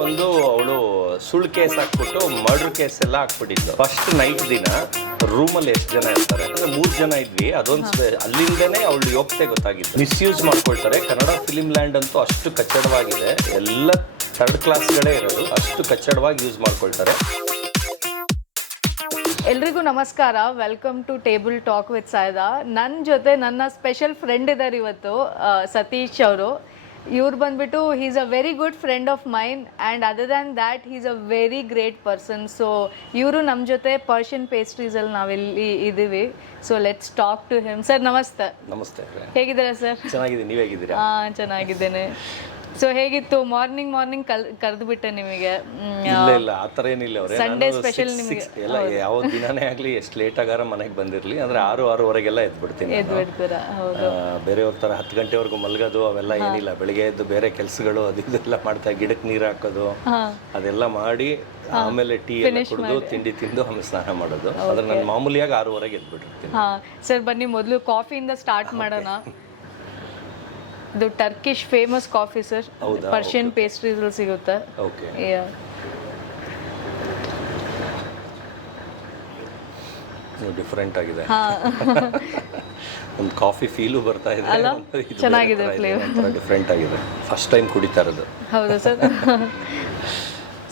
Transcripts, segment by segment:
ಬಂದು ಅವಳು ಸುಳ್ಳು ಕೇಸ್ ಹಾಕ್ಬಿಟ್ಟು ಮರ್ಡರ್ ಕೇಸ್ ಎಲ್ಲ ಹಾಕ್ಬಿಟ್ಟಿದ್ದು. ಫಸ್ಟ್ ನೈಟ್ ದಿನ ರೂಮಲ್ಲಿ ಎಷ್ಟು ಜನ ಇರ್ತಾರೆ ಅಂದ್ರೆ 3 ಜನ ಇದ್ವಿ. ಅದೊಂದು ಅಲ್ಲಿಂದನೇ ಅವಳು ಯೋಗ್ಯತೆ ಗೊತ್ತಾಗಿತ್ತು. ಮಿಸ್ಯೂಸ್ ಮಾಡ್ಕೊಳ್ತಾರೆ. ಕನ್ನಡ ಫಿಲಿಂ ಲ್ಯಾಂಡ್ ಅಂತೂ ಅಷ್ಟು ಕಚ್ಚಡವಾಗಿದೆ, ಎಲ್ಲ ಥರ್ಡ್ ಕ್ಲಾಸ್ಗಳೇ ಇರೋದು, ಅಷ್ಟು ಕಚ್ಚಡವಾಗಿ ಯೂಸ್ ಮಾಡ್ಕೊಳ್ತಾರೆ. ಎಲ್ರಿಗೂ ನಮಸ್ಕಾರ, welcome to table talk with Sayda. ನನ್ನ ಜೊತೆ ನನ್ನ ಸ್ಪೆಷಲ್ ಫ್ರೆಂಡ್ ಇದ್ದಾರೆ ಇವತ್ತು, ಸತೀಶ್ ಅವರು. ಇವ್ರು ಬಂದ್ಬಿಟ್ಟು he is a very good friend of mine and other than that he is a very great person. So ಇವರು ನಮ್ಮ ಜೊತೆ ಪರ್ಷಿಯನ್ ಪೇಸ್ಟ್ರೀಸಲ್ಲಿ ನಾವಿಲ್ಲಿ ಇದ್ದೀವಿ. So let's talk to him. Sir ನಮಸ್ತೆ. ನಮಸ್ತೆ. ಹೇಗಿದ್ದೀರಾ ಸರ್? ಚೆನ್ನಾಗಿದೆ, ನೀವು ಹೇಗಿದ್ದೀರಾ? ಹಾಂ, ಚೆನ್ನಾಗಿದ್ದೇನೆ. ಸೊ ಹೇಗಿತ್ತು ಮಾರ್ನಿಂಗ್ ಕರೆದುಬಿಟ್ಟೆ ನಿಮಗೆ? ಇಲ್ಲ ಆ ಥರ ಏನಿಲ್ಲ. ಸಂಡೇ ಸ್ಪೆಷಲ್ ನಿಮಗೆ ಎಲ್ಲ ಯಾವ ದಿನಾನೇ ಆಗಲಿ ಎಷ್ಟು ಲೇಟ್ ಆಗಾರ ಮನೆಗೆ ಬಂದಿರಲಿ ಅಂದರೆ 6-6:30 ಎದ್ಬಿಡ್ತೀನಿ. ಎದ್ಬಿಡ್ತೀರಾ? ಹೌದು. ಬೇರೆಯವ್ರ ಥರ 10 ಗಂಟೆವರೆಗೂ ಮಲಗೋದು ಅವೆಲ್ಲ ಏನಿಲ್ಲ. ಬೆಳಿಗ್ಗೆ ಎದ್ದು ಬೇರೆ ಕೆಲಸಗಳು ಅದೆಲ್ಲ ಮಾಡ್ತಾ, ಗಿಡಕ್ಕೆ ನೀರು ಹಾಕೋದು ಅದೆಲ್ಲ ಮಾಡಿ ಆಮೇಲೆ ಟೀ ಎಲ್ಲ ಕುಡಿದು ತಿಂಡಿ ತಿಂದು ಆಮೇಲೆ ಸ್ನಾನ ಮಾಡೋದು. ಅದ್ರ ನಾನು ಮಾಮೂಲಿಯಾಗಿ 6:30 ಎದ್ಬಿಟ್ಟಿರ್ತೀನಿ. ಹಾಂ ಸರ್, ಬನ್ನಿ ಮೊದಲು ಕಾಫಿಯಿಂದ ಸ್ಟಾರ್ಟ್ ಮಾಡೋಣ. ಇದು Turkish famous coffee sir, Persian pastries ಸಿಗುತ್ತೆ. ಓಕೆ. ಡಿಫರೆಂಟ್ ಆಗಿದೆ, ಒಂದು ಕಾಫಿ ಫೀಲು ಬರ್ತಾ ಇದೆ. ಚೆನ್ನಾಗಿದೆ, ಫ್ಲೇವರ್ ಡಿಫರೆಂಟ್ ಆಗಿದೆ. ಫಸ್ಟ್ ಟೈಮ್ ಕುಡಿತಾ ಇರೋದು. ಹೌದಾ ಸರ್?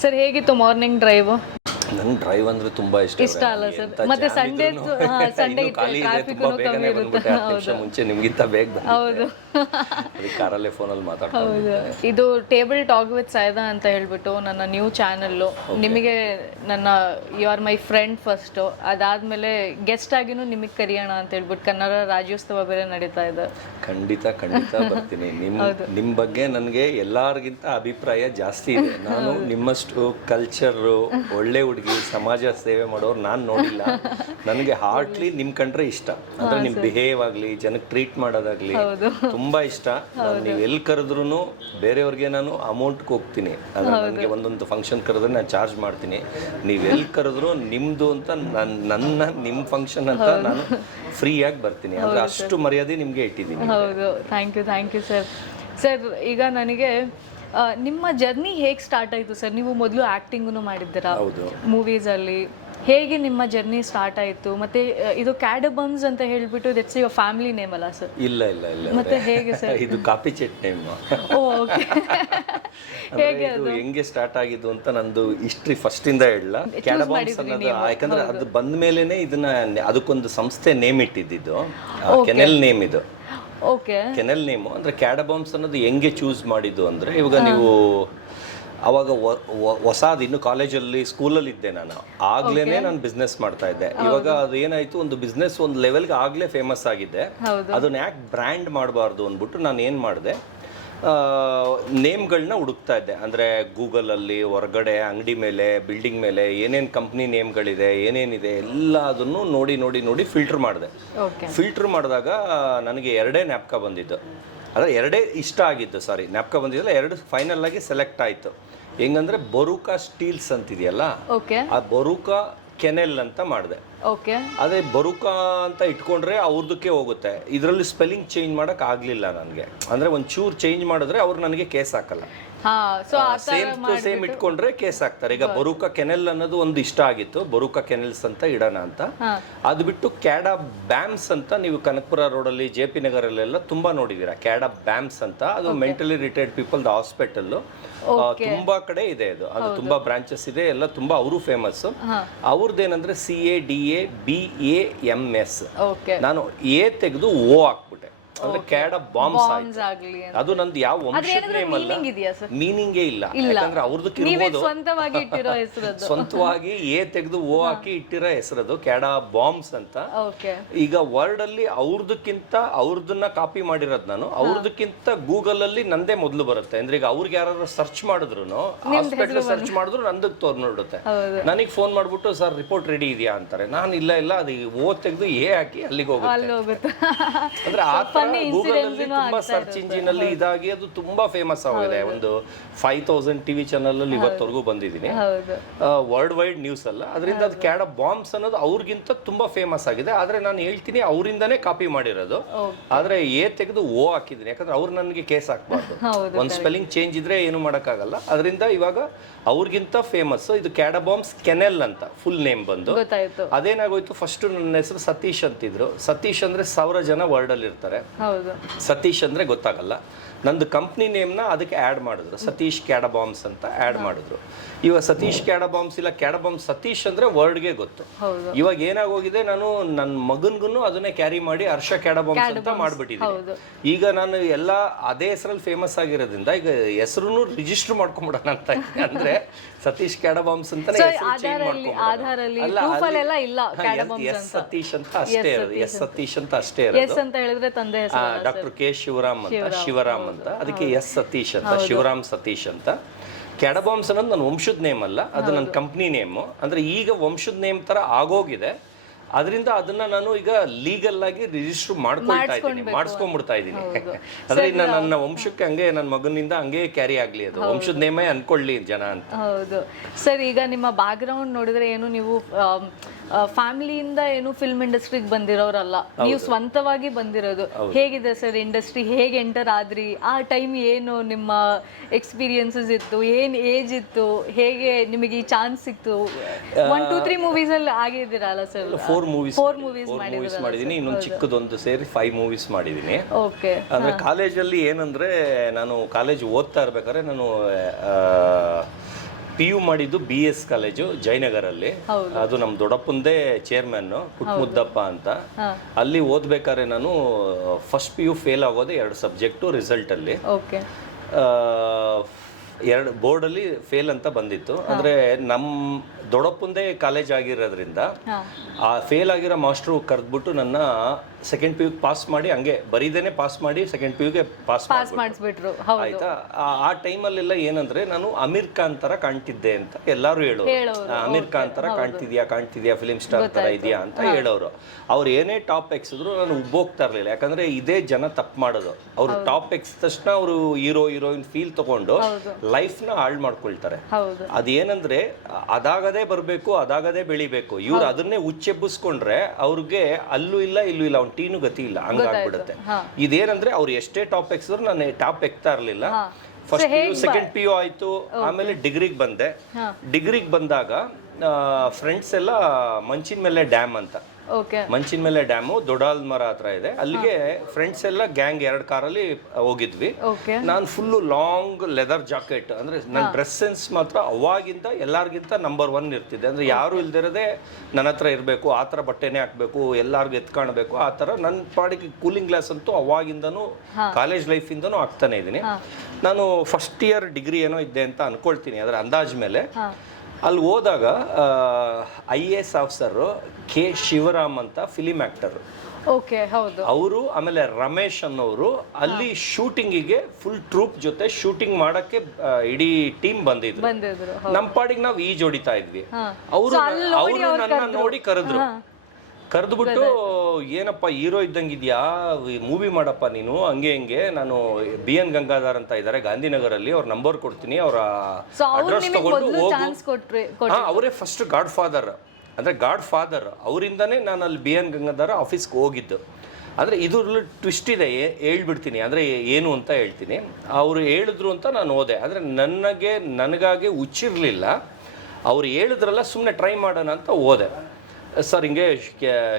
ಸರ್ ಹೇಗಿತ್ತು ಮಾರ್ನಿಂಗ್ ಡ್ರೈವ್? ನಂಗೆ ಡ್ರೈವ್ ಅಂದ್ರೆ ತುಂಬಾ ಇಷ್ಟ ಅಲ್ಲ ಸರ್? ಮತ್ತೆ ಸಂಡೇ ಟ್ರಾಫಿಕ್ ಕಮ್ಮಿ ಇರುತ್ತೆ. ಮುಂಚೆ ನಿಮ್ಗಿಂತ ಬೇಗ. ಹೌದು, ಕಾರಲ್ಲೇ ಫೋನಲ್ಲಿ ಮಾತಾಡ್ತಾ. ಹೌದು. ಇದು ಟೇಬಲ್ ಟಾಕ್ ವಿತ್ ಸಾಯ್ದಾ ಅಂತ ಹೇಳ್ಬಿಟ್ಟು ನನ್ನ ನ್ಯೂ ಚಾನಲ್ಲು. ನಿಮಗೆ ನನ್ನ you are my friend first, ಅದಾದ್ಮೇಲೆ ಗೆಸ್ಟ್ ಆಗಿನೂ ನಿಮಗೆ ಕರೆಯೋಣ ಅಂತ ಹೇಳ್ಬಿಟ್ಟು ಕನ್ನಡ ರಾಜ್ಯೋತ್ಸವ ಬೇರೆ ನಡೀತಾ ಇದೆ. ಖಂಡಿತ ಬರ್ತೀನಿ. ನಿಮ್ಮ ಬಗ್ಗೆ ನನಗೆ ಎಲ್ಲರಿಗಿಂತ ಅಭಿಪ್ರಾಯ ಜಾಸ್ತಿ ಇದೆ. ನಾನು ನಿಮ್ಮಷ್ಟು ಕಲ್ಚರು, ಒಳ್ಳೆ ಹುಡುಗಿ, ಸಮಾಜ ಸೇವೆ ಮಾಡೋರು ನಾನು ನೋಡಿಲ್ಲ. ನನಗೆ ಹಾರ್ಟ್ಲಿ ನಿಮ್ ಕಂಡ್ರೆ ಇಷ್ಟ. ಅಂದ್ರೆ ನಿಮ್ ಬಿಹೇವ್ ಆಗ್ಲಿ, ಜನಕ್ಕೆ ಟ್ರೀಟ್ ಮಾಡೋದಾಗ್ಲಿ ತುಂಬಾ ಇಷ್ಟ. ನೀವು ಎಲ್ಲಿ ಕರೆದ್ರು ಬೇರೆಯವ್ರಿಗೆ ನಾನು ಅಮೌಂಟ್ಗೆ ಹೋಗ್ತೀನಿ. ನನಗೆ ಒಂದೊಂದು ಫಂಕ್ಷನ್ ಕರೆದ್ರೆ ನಾನು ಚಾರ್ಜ್ ಮಾಡ್ತೀನಿ. ನೀವು ಎಲ್ಲಿ ಕರೆದ್ರು ನಿಮ್ದು ಅಂತ ನಿಮ್ಮ ಫಂಕ್ಷನ್ ಅಂತ ನಾನು ಫ್ರೀಯಾಗಿ ಬರ್ತೀನಿ. ಅಂದ್ರೆ ಅಷ್ಟು ಮರ್ಯಾದೆ ನಿಮ್ಗೆ ಇಟ್ಟಿದ್ದೀನಿ. ಹೌದು, ಥ್ಯಾಂಕ್ ಯು ಸರ್. ಸರ್, ಈಗ ನನಗೆ ನಿಮ್ಮ ಜರ್ನಿ ಹೇಗೆ ಸ್ಟಾರ್ಟ್ ಆಯಿತು ಸರ್? ನೀವು ಮೊದಲು ಆ್ಯಕ್ಟಿಂಗೂ ಮಾಡಿದ್ದೀರಾ ಮೂವೀಸಲ್ಲಿ. ಹೇಗೆ ನಿಮ್ಮ ಜರ್ನಿ ಸ್ಟಾರ್ಟ್ ಆಯಿತು? ಮತ್ತೆ ಇದು ಕ್ಯಾಡಬಮ್ಸ್ ಅಂತ ಹೇಳ್ಬಿಟ್ಟು ದಟ್ಸ್ ಯುವರ್ ಫ್ಯಾಮಿಲಿ ನೇಮ್ ಅಲ್ಲ ಸರ್? ಇಲ್ಲ. ಮತ್ತೆ ಹೇಗೆ ಸರ್? ಇದು ಕಾಪಿ ಚೆಟ್ ನೇಮ್. ಓಕೆ. ಹೇಗೆ ಅದು ಹೆಂಗೆ ಸ್ಟಾರ್ಟ್ ಆಗಿದ್ದು ಅಂತ ನಂದು ಹಿಸ್ಟ್ರಿ ಫಸ್ಟ್ ಇಂದ ಹೇಳಲ್ಲ. ಕ್ಯಾಡಬಮ್ಸ್ ಅನ್ನೋದು ಯಾಕಂದ್ರೆ ಅದು ಬಂದ ಮೇಲೇನೆ ಇದನ್ನ ಅದಕ್ಕೊಂದು ಸಂಸ್ಥೆ ನೇಮ್ ಇಟ್ಟಿದ್ದು, ಕೆನೆಲ್ ನೇಮ್ ಇದು. ಓಕೆ. ಕೆನೆಲ್ ನೇಮು ಅಂದರೆ ಕ್ಯಾಡಬಮ್ಸ್ ಅನ್ನೋದು ಹೆಂಗೆ ಚೂಸ್ ಮಾಡಿದ್ದು ಅಂದರೆ, ಇವಾಗ ನೀವು ಅವಾಗ ಹೊಸದು ಇನ್ನು ಕಾಲೇಜಲ್ಲಿ ಸ್ಕೂಲಲ್ಲಿ ಇದ್ದೆ ನಾನು. ಆಗ್ಲೇನೆ ನಾನು ಬಿಸ್ನೆಸ್ ಮಾಡ್ತಾ ಇದ್ದೆ. ಇವಾಗ ಅದು ಏನಾಯ್ತು, ಒಂದು ಬಿಸ್ನೆಸ್ ಒಂದು ಲೆವೆಲ್ಗೆ ಆಗ್ಲೇ ಫೇಮಸ್ ಆಗಿದ್ದೆ. ಅದನ್ನ ಯಾಕೆ ಬ್ರ್ಯಾಂಡ್ ಮಾಡಬಾರ್ದು ಅಂದ್ಬಿಟ್ಟು ನಾನು ಏನು ಮಾಡಿದೆ, ನೇಮ್ಗಳನ್ನ ಹುಡುಕ್ತಾ ಇದ್ದೆ. ಅಂದರೆ ಗೂಗಲಲ್ಲಿ ಹೊರಗಡೆ ಅಂಗಡಿ ಮೇಲೆ, ಬಿಲ್ಡಿಂಗ್ ಮೇಲೆ ಏನೇನು ಕಂಪ್ನಿ ನೇಮ್ಗಳಿದೆ, ಏನೇನಿದೆ ಎಲ್ಲ ಅದನ್ನು ನೋಡಿ ಫಿಲ್ಟರ್ ಮಾಡಿದೆ. ಫಿಲ್ಟರ್ ಮಾಡಿದಾಗ ನನಗೆ 2 ನ್ಯಾಪ್ಕಾ ಬಂದಿದ್ದು. ಅಂದರೆ 2 ಇಷ್ಟ ಆಗಿದ್ದು, ನ್ಯಾಪ್ಕಾ ಬಂದಿದ್ದಲ್ಲ, 2 ಫೈನಲ್ ಆಗಿ ಸೆಲೆಕ್ಟ್ ಆಯಿತು. ಹೆಂಗಂದ್ರೆ ಬೊರೂಕಾ ಸ್ಟೀಲ್ಸ್ ಅಂತಿದೆಯಲ್ಲ, ಆ ಬೊರೂಕಾ ಕೆನೆಲ್ ಅಂತ ಮಾಡಿದೆ. ಅದೇ ಬೊರೂಕಾ ಅಂತ ಇಟ್ಕೊಂಡ್ರೆ ಅವ್ರದಕ್ಕೆ ಹೋಗುತ್ತೆ. ಇದರಲ್ಲಿ ಸ್ಪೆಲ್ಲಿಂಗ್ ಚೇಂಜ್ ಮಾಡಕ್ ಆಗ್ಲಿಲ್ಲ ನನಗೆ. ಅಂದ್ರೆ ಒಂಚೂರು ಚೇಂಜ್ ಮಾಡಿದ್ರೆ ಅವ್ರು ನನಗೆ ಕೇಸ್ ಹಾಕಲ್ಲ. ಸೇಮ್ ಇಟ್ಕೊಂಡ್ರೆ ಕೇಸ್ ಹಾಕ್ತಾರೆ. ಈಗ ಬೊರೂಕಾ ಕೆನೆಲ್ ಅನ್ನೋದು ಒಂದು ಇಷ್ಟ ಆಗಿತ್ತು, ಬೊರೂಕಾ ಕೆನೆಲ್ಸ್ ಅಂತ ಇಡೋಣ ಅಂತ. ಅದು ಬಿಟ್ಟು ಕ್ಯಾಡಾ ಬ್ಯಾಮ್ಸ್ ಅಂತ ನೀವು ಕನಕಪುರ ರೋಡಲ್ಲಿ, JP ನಗರಲ್ಲೆಲ್ಲ ತುಂಬಾ ನೋಡಿದೀರಾ. ಕ್ಯಾಡಾ ಬ್ಯಾಮ್ಸ್ ಅಂತ, ಅದು ಮೆಂಟಲಿ ರಿಟೈರ್ಡ್ ಪೀಪಲ್ ಹಾಸ್ಪಿಟಲ್ ತುಂಬಾ ಕಡೆ ಇದೆ. ಅದು ತುಂಬಾ ಬ್ರಾಂಚಸ್ ಇದೆ, ಎಲ್ಲ ತುಂಬಾ ಅವರು ಫೇಮಸ್. ಅವ್ರದ್ದೇನಂದ್ರೆ CADABAMS. ನಾನು A ತೆಗೆದು O ಹಾಕ್ಬಿಟ್ಟೆ. ಅಂದ್ರೆ ಕ್ಯಾಡಾ ಬಾಂಬ್ಸ್ ಆಗ್ಲಿ. ಅದು ನಂದು ಯಾವ ವಂಶದ ನೇಮ್ ಅಲ್ಲ, ಮೀನಿಂಗೇ ಇಲ್ಲ. ಯಾಕಂದ್ರೆ ಅವ್ರದಕ್ಕೆ ಇರ್ಬೋದು, ಸ್ವಂತವಾಗಿ A ತೆಗೆದು O ಹಾಕಿ ಇಟ್ಟಿರೋ ಹೆಸರದು ಕ್ಯಾಡಾ ಬಾಂಬ್ಸ್ ಅಂತ. ಈಗ ವರ್ಡ್ ಅಲ್ಲಿ ಅವ್ರದನ್ನ ಕಾಪಿ ಮಾಡಿರೋದು ನಾನು. ಅವ್ರದಕ್ಕಿಂತ ಗೂಗಲ್ ಅಲ್ಲಿ ನಂದೇ ಮೊದಲು ಬರುತ್ತೆ. ಅಂದ್ರೆ ಈಗ ಅವ್ರಿಗೆ ಯಾರು ಸರ್ಚ್ ಮಾಡಿದ್ರು, ಹಾಸ್ಪಿಟಲ್ ಸರ್ಚ್ ಮಾಡಿದ್ರು ನಂದಕ್ಕೆ ತೋರ್ನೋಡುತ್ತೆ. ನನಗೆ ಫೋನ್ ಮಾಡ್ಬಿಟ್ಟು ಸರ್ ರಿಪೋರ್ಟ್ ರೆಡಿ ಇದೆಯಾ ಅಂತಾರೆ. ನಾನು ಇಲ್ಲ ಅದು O ತೆಗೆದು A ಹಾಕಿ ಅಲ್ಲಿಗೆ ಹೋಗುತ್ತೆ. ಅಂದ್ರೆ ಆ funny ಗೂಗಲ್ ಅಲ್ಲಿ incidents ತುಂಬಾ ಸರ್ಚ್ ಇಂಜಿನ್ ಅಲ್ಲಿ ಇದಾಗಿ ಅದು ತುಂಬಾ ಫೇಮಸ್ ಆಗಿದೆ. ಒಂದು 5000 ಟಿವಿ ಚಾನಲ್ ಅಲ್ಲಿ ಇವತ್ತವರೆಗೂ ಬಂದಿದ್ದೀನಿ. ಹೌದು ವರ್ಲ್ಡ್ ವೈಡ್ ನ್ಯೂಸ್ ಅಲ್ಲ, ಅದರಿಂದ ಅದು ಕ್ಯಾಡ ಬಾಂಬ್ಸ್ ಅನ್ನೋದು ಅವ್ರಿಗಿಂತ ತುಂಬಾ ಫೇಮಸ್ ಆಗಿದೆ. ಆದ್ರೆ ನಾನು ಹೇಳ್ತೀನಿ ಅವರಿಂದಾನೇ ಕಾಪಿ ಮಾಡಿರೋದು. ಆದ್ರೆ ಎ ತೆಗೆದು ಓ ಹಾಕಿದ್ದೀನಿ, ಯಾಕಂದ್ರೆ ಅವ್ರು ನನಗೆ ಕೇಸ್ ಹಾಕ್ಬಾರ್ದು. ಒಂದು ಸ್ಪೆಲ್ಲಿಂಗ್ ಚೇಂಜ್ ಇದ್ರೆ ಏನು ಮಾಡೋಕ್ಕಾಗಲ್ಲ. ಅದರಿಂದ ಇವಾಗ ಅವ್ರಿಗಿಂತ ಫೇಮಸ್ ಇದು ಕ್ಯಾಡ ಬಾಂಬ್ಸ್ ಕೆನೆಲ್ ಅಂತ ಫುಲ್ ನೇಮ್ ಬಂದು. ಗೊತ್ತಾಯ್ತು. ಅದೇನಾಗೋಯ್ತು, ಫಸ್ಟ್ ನನ್ನ ಹೆಸರು ಸತೀಶ್ ಅಂತಿದ್ರು. ಸತೀಶ್ ಅಂದ್ರೆ 1000 ಜನ ವರ್ಲ್ಡ್ ಅಲ್ಲಿ ಇರ್ತಾರೆ. ಹೌದು ಸತೀಶ್ ಅಂದ್ರೆ ಗೊತ್ತಾಗಲ್ಲ. ನಂದು ಕಂಪ್ನಿ ನೇಮ್ನ ಅದಕ್ಕೆ ಆ್ಯಡ್ ಮಾಡಿದ್ರು, ಸತೀಶ್ ಕ್ಯಾಡ ಬಾಂಬ್ಸ್ ಅಂತ ಆ್ಯಡ್ ಮಾಡಿದ್ರು. ಇವಾಗ ಸತೀಶ್ ಕ್ಯಾಡ ಬಾಂಬ್ಸ್ ಇಲ್ಲ, ಕ್ಯಾಡ ಬಾಂಬ್ಸ್ ಸತೀಶ್ ಅಂದ್ರೆ ವರ್ಡ್ಗೆ ಗೊತ್ತು. ಇವಾಗ ಏನಾಗೋಗಿದೆ, ನಾನು ನನ್ನ ಮಗನ್ಗೂ ಅದನ್ನೇ ಕ್ಯಾರಿ ಮಾಡಿ ಹರ್ಷ ಕ್ಯಾಡ ಬಾಂಬ್ಸ್ ಅಂತ ಮಾಡ್ಬಿಟ್ಟಿದ್ದೀನಿ. ಈಗ ನಾನು ಎಲ್ಲ ಅದೇ ಹೆಸರಲ್ಲಿ ಫೇಮಸ್ ಆಗಿರೋದ್ರಿಂದ ಈಗ ಹೆಸರು ರಿಜಿಸ್ಟರ್ ಮಾಡ್ಕೊಂಡ್ಬಿಡೋಣ ಅಂತ. ಅಂದ್ರೆ ಸತೀಶ್ ಕ್ಯಾಡ ಬಾಂಬ್ಸ್ ಅಂತ ಸತೀಶ್ ಅಂತ ಅಷ್ಟೇ ಇರೋದು. ಎಸ್ ಸತೀಶ್ ಅಂತ ಅಷ್ಟೇ ಇರೋದು. ಡಾಕ್ಟರ್ ಕೆ ಶಿವರಾಮ್ ಅಂತ, ಶಿವರಾಮ್ ಅಂತ, ಅದಕ್ಕೆ ಎಸ್ ಸತೀಶ್ ಅಂತ, ಶಿವರಾಮ್ ಸತೀಶ್ ಅಂತ. ಕ್ಯಾಡ ಬಾಂಬ್ಸ್ ಅನ್ನೋದು ನನ್ನ ವಂಶದ ನೇಮ್ ಅಲ್ಲ, ಅದು ನನ್ನ ಕಂಪ್ನಿ ನೇಮು. ಅಂದ್ರೆ ಈಗ ವಂಶದ ನೇಮ್ ತರ ಆಗೋಗಿದೆ. ಅದರಿಂದ ಅದನ್ನ ನಾನು ಈಗ ಲೀಗಲ್ ಆಗಿ ರಿಜಿಸ್ಟರ್ ಮಾಡಿಸ್ಕೊಂಡ್ಬಿಡ್ತಾ ಇದ್ದೀನಿ. ಅದರಿಂದ ನನ್ನ ವಂಶಕ್ಕೆ ಹಂಗೆ ನನ್ನ ಮಗನಿಂದ ಹಂಗೆ ಕ್ಯಾರಿ ಆಗ್ಲಿ, ಅದು ವಂಶದ ನೇಮೇ ಅನ್ಕೊಳ್ಳಿ ಜನ ಅಂತ. ಹೌದು ಸರ್. ಈಗ ನಿಮ್ಮ ಬ್ಯಾಕ್ ಗ್ರೌಂಡ್ ನೋಡಿದ್ರೆ ಏನು ನೀವು ಫ್ಯಾಮಿಲಿಯಿಂದ ಏನು ಫಿಲ್ಮ್ ಇಂಡಸ್ಟ್ರಿಗೆ ಬಂದಿರೋರಲ್ಲ, ನೀವು ಸ್ವಂತವಾಗಿ ಬಂದಿರೋದು. ಹೇಗಿದೆ ಸರ್ ಇಂಡಸ್ಟ್ರಿ? ಹೇಗೆ ಎಂಟರ್ ಆದ್ರಿ? ಆ ಟೈಮ್ ಏನು ನಿಮ್ಮ ಎಕ್ಸ್ಪೀರಿಯನ್ಸಸ್ ಇತ್ತು? ಏನ್ ಏಜ್ ಇತ್ತು? ಹೇಗೆ ನಿಮಗೆ ಈ ಚಾನ್ಸ್ ಸಿಕ್ತು? 1, 2, 3 ಮೂವೀಸ್ ಅಲ್ಲಿ ಆಗಿದ್ದೀರಲ್ಲ ಸರ್? 4 ಮೂವೀಸ್ ಮಾಡಿದ್ದೀನಿ. ಇನ್ನೊಂದು ಚಿಕ್ಕದೊಂದು ಸೇರಿ 5 ಮೂವೀಸ್ ಮಾಡಿದ್ದೀನಿ. ಓಕೆ. ಅಂದ್ರೆ ಕಾಲೇಜಲ್ಲಿ ಏನಂದ್ರೆ, ನಾನು ಕಾಲೇಜ್ ಓದ್ತಾ ಇರ್ಬೇಕಾದ್ರೆ ನಾನು PU ಮಾಡಿದ್ದು BS ಕಾಲೇಜು ಜಯನಗರಲ್ಲಿ. ಅದು ನಮ್ಮ ದೊಡ್ಡಪ್ಪಂದೇ ಚೇರ್ಮನ್ ಪುಟ್ಮುದ್ದಪ್ಪ ಅಂತ. ಅಲ್ಲಿ ಓದ್ಬೇಕಾದ್ರೆ ನಾನು ಫಸ್ಟ್ PU ಫೇಲ್ ಆಗೋದೆ 2 ಸಬ್ಜೆಕ್ಟು ರಿಸಲ್ಟ್ ಅಲ್ಲಿ. 2 ಬೋರ್ಡಲ್ಲಿ ಫೇಲ್ ಅಂತ ಬಂದಿತ್ತು. ಅಂದರೆ ನಮ್ಮ ದೊಡ್ಡಪ್ಪಂದೇ ಕಾಲೇಜ್ ಆಗಿರೋದ್ರಿಂದ ಆ ಫೇಲ್ ಆಗಿರೋ ಮಾಸ್ಟ್ರು ಕರೆದ್ಬಿಟ್ಟು ನನ್ನ ಸೆಕೆಂಡ್ PU ಪಾಸ್ ಮಾಡಿ, ಹಂಗೆ ಬರೀದೇನೆ ಪಾಸ್ ಮಾಡಿ ಸೆಕೆಂಡ್ PUಗೆ ಪಾಸ್ ಮಾಡಿಸ್ಬಿಟ್ರು. ಆಯ್ತಾ? ಆ ಟೈಮಲ್ಲೆಲ್ಲ ಏನಂದ್ರೆ, ನಾನು ಅಮೀರ್ ಖಾನ್ ತರ ಕಾಣ್ತಿದ್ದೆ ಅಂತ ಎಲ್ಲರೂ ಹೇಳೋರು. ಅಮೀರ್ ಖಾನ್ ತರ ಕಾಣ್ತಿದ್ಯಾ, ಫಿಲಿಂ ಸ್ಟಾರ್ ತರ ಇದೆಯಾ ಅಂತ ಹೇಳೋರು. ಅವ್ರು ಏನೇ ಟಾಪ್ ಎಕ್ಸಿದ್ರು ನಾನು ಉಬ್ಬೋಗ್ತಾ ಇರ್ಲಿಲ್ಲ. ಯಾಕಂದ್ರೆ ಇದೇ ಜನ ತಪ್ಪು ಮಾಡೋದು. ಅವ್ರು ಟಾಪ್ ಎಕ್ಸ್ ತಕ್ಷಣ ಅವರು ಹೀರೋಯಿನ್ ಫೀಲ್ ತಗೊಂಡು ಲೈಫ್ನ ಹಾಳು ಮಾಡ್ಕೊಳ್ತಾರೆ. ಅದೇನಂದ್ರೆ, ಅದಾಗದೇ ಬರಬೇಕು, ಅದಾಗದೇ ಬೆಳಿಬೇಕು. ಇವ್ರು ಅದನ್ನೇ ಹುಚ್ಚೆಬ್ಬಿಸ್ಕೊಂಡ್ರೆ ಅವ್ರಿಗೆ ಅಲ್ಲೂ ಇಲ್ಲ ಇಲ್ಲೂ ಇಲ್ಲ, ಅವ್ನ ಟೀನು ಗತಿ ಇಲ್ಲ, ಹಂಗಾಗ್ಬಿಡುತ್ತೆ. ಇದೇನಂದ್ರೆ, ಅವ್ರು ಎಷ್ಟೇ ಟಾಪ್ ಎಕ್ಸಿದ್ರು ನಾನು ಟಾಪ್ ಎಕ್ತಾ ಇರ್ಲಿಲ್ಲ. ಫಸ್ಟ್ PU ಸೆಕೆಂಡ್ PU ಆಯ್ತು. ಆಮೇಲೆ ಡಿಗ್ರಿಗೆ ಬಂದೆ. ಡಿಗ್ರಿಗೆ ಬಂದಾಗ ಫ್ರೆಂಡ್ಸ್ ಎಲ್ಲ ಮಂಚಿನ ಮೇಲೆ ಡ್ಯಾಮ್ ಅಂತ, ಮಂಚಿನ ಮೇಲೆ ಡ್ಯಾಮು ದೊಡ್ಡಾಲ್ಮರ ಹತ್ರ ಇದೆ, ಅಲ್ಲಿಗೆ ಫ್ರೆಂಡ್ಸ್ ಎಲ್ಲ ಗ್ಯಾಂಗ್ 2 ಕಾರಲ್ಲಿ ಹೋಗಿದ್ವಿ. ನಾನು ಫುಲ್ಲು ಲಾಂಗ್ ಲೆದರ್ ಜಾಕೆಟ್, ಅಂದ್ರೆ ನನ್ನ ಡ್ರೆಸ್ ಸೆನ್ಸ್ ಮಾತ್ರ ಅವಾಗಿಂದ ಎಲ್ಲಾರ್ಗಿಂತ ನಂಬರ್ 1 ಇರ್ತಿದೆ. ಅಂದ್ರೆ ಯಾರು ಇಲ್ದಿರದೆ ನನ್ನ ಹತ್ರ ಇರಬೇಕು, ಆ ಥರ ಬಟ್ಟೆನೇ ಹಾಕ್ಬೇಕು, ಎಲ್ಲಾರ್ಗು ಎತ್ಕೊಳ್ಬೇಕು, ಆ ಥರ ನನ್ನ ಪಾಡಿಗೆ ಕೂಲಿಂಗ್ ಗ್ಲಾಸ್ ಅಂತೂ ಅವಾಗಿಂದನೂ ಕಾಲೇಜ್ ಲೈಫಿಂದನೂ ಆಗ್ತಾನೆ ಇದ್ದೀನಿ. ನಾನು ಫಸ್ಟ್ ಇಯರ್ ಡಿಗ್ರಿ ಏನೋ ಇದ್ದೆ ಅಂತ ಅನ್ಕೊಳ್ತೀನಿ, ಅದರ ಅಂದಾಜ್ ಮೇಲೆ. ಅಲ್ಲಿ ಹೋದಾಗ IAS ಆಫೀಸರು ಕೆ ಶಿವರಾಮ್ ಅಂತ ಫಿಲಿಂ ಆಕ್ಟರ್, ಅವರು, ಆಮೇಲೆ ರಮೇಶ್ ಅನ್ನೋರು ಅಲ್ಲಿ ಶೂಟಿಂಗಿಗೆ ಫುಲ್ ಟ್ರೂಪ್ ಜೊತೆ ಶೂಟಿಂಗ್ ಮಾಡಕ್ಕೆ ಇಡೀ ಟೀಮ್ ಬಂದಿದ್ರು. ನಮ್ಮ ಪಾಡಿಗೆ ನಾವು ಈಜ್ ಹೊಡಿತಾ ಇದ್ವಿ. ಅವರು ನನ್ನ ನೋಡಿ ಕರೆದ್ಬಿಟ್ಟು, ಏನಪ್ಪ ಹೀರೋ ಇದ್ದಂಗಿದ್ಯಾ, ಮೂವಿ ಮಾಡಪ್ಪ ನೀನು, ಹಂಗೆ ಹಿಂಗೆ. ನಾನು BN ಗಂಗಾಧರ್ ಅಂತ ಇದ್ದಾರೆ ಗಾಂಧಿನಗರಲ್ಲಿ, ಅವ್ರ ನಂಬರ್ ಕೊಡ್ತೀನಿ, ಅವರ ಅಡ್ರೆಸ್ ತಗೊಂಡು ಹೋಗು. ಅವರೇ ಫಸ್ಟ್ ಗಾಡ್ ಫಾದರ್, ಅವರಿಂದನೇ ನಾನು ಅಲ್ಲಿ BN ಗಂಗಾಧರ ಆಫೀಸ್ಗೆ ಹೋಗಿದ್ದು. ಅಂದರೆ ಇದ್ರಲ್ಲಿ ಟ್ವಿಸ್ಟ್ ಇದೆ, ಹೇಳ್ಬಿಡ್ತೀನಿ. ಅಂದರೆ ಏನು ಅಂತ ಹೇಳ್ತೀನಿ. ಅವರು ಹೇಳಿದ್ರು ಅಂತ ನಾನು ಹೋದೆ. ಆದರೆ ನನಗಾಗಿ ಹುಚ್ಚಿರಲಿಲ್ಲ. ಅವ್ರು ಹೇಳಿದ್ರಲ್ಲ, ಸುಮ್ಮನೆ ಟ್ರೈ ಮಾಡೋಣ ಅಂತ ಹೋದೆ. ಸರ್, ಹಿಂಗೆ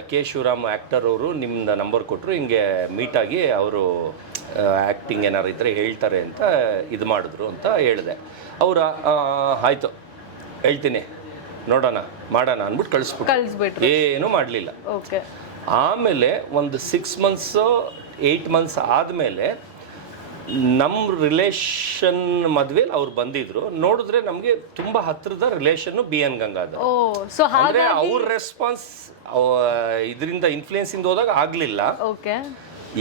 ಕೆ ಶಿವರಾಮ್ ಆ್ಯಕ್ಟರ್ ಅವರು ನಿಮ್ದು ನಂಬರ್ ಕೊಟ್ಟರು, ಹಿಂಗೆ ಮೀಟಾಗಿ ಅವರು ಆ್ಯಕ್ಟಿಂಗ್ ಏನಾರು ಇದ್ದರೆ ಹೇಳ್ತಾರೆ ಅಂತ ಇದು ಮಾಡಿದ್ರು ಅಂತ ಹೇಳಿದೆ. ಅವರು ಆಯಿತು ಹೇಳ್ತೀನಿ, ಮಾಡೋಣ ಅಂದ್ಬಿಟ್ಟು ಕಳಿಸ್ಬಿಟ್ರು. ಏನೂ ಮಾಡಲಿಲ್ಲ. ಆಮೇಲೆ ಒಂದು 6 ಮಂತ್ಸ್ 8 ಮಂತ್ಸ್ ಆದಮೇಲೆ ನಮ್ಮ ರಿಲೇಷನ್ ಮದ್ವೆಲಿ ಅವ್ರು ಬಂದಿದ್ರು. ನೋಡಿದ್ರೆ ನಮಗೆ ತುಂಬಾ ಹತ್ತಿರದ ರಿಲೇಷನ್ BN ಗಂಗಾಧರ್. ಅಂದ್ರೆ ಅವ್ರ ರೆಸ್ಪಾನ್ಸ್ ಇದರಿಂದ ಇನ್ಫ್ಲೂಯೆನ್ಸ್ ಇಂದ ಹೋದಾಗ ಆಗ್ಲಿಲ್ಲ.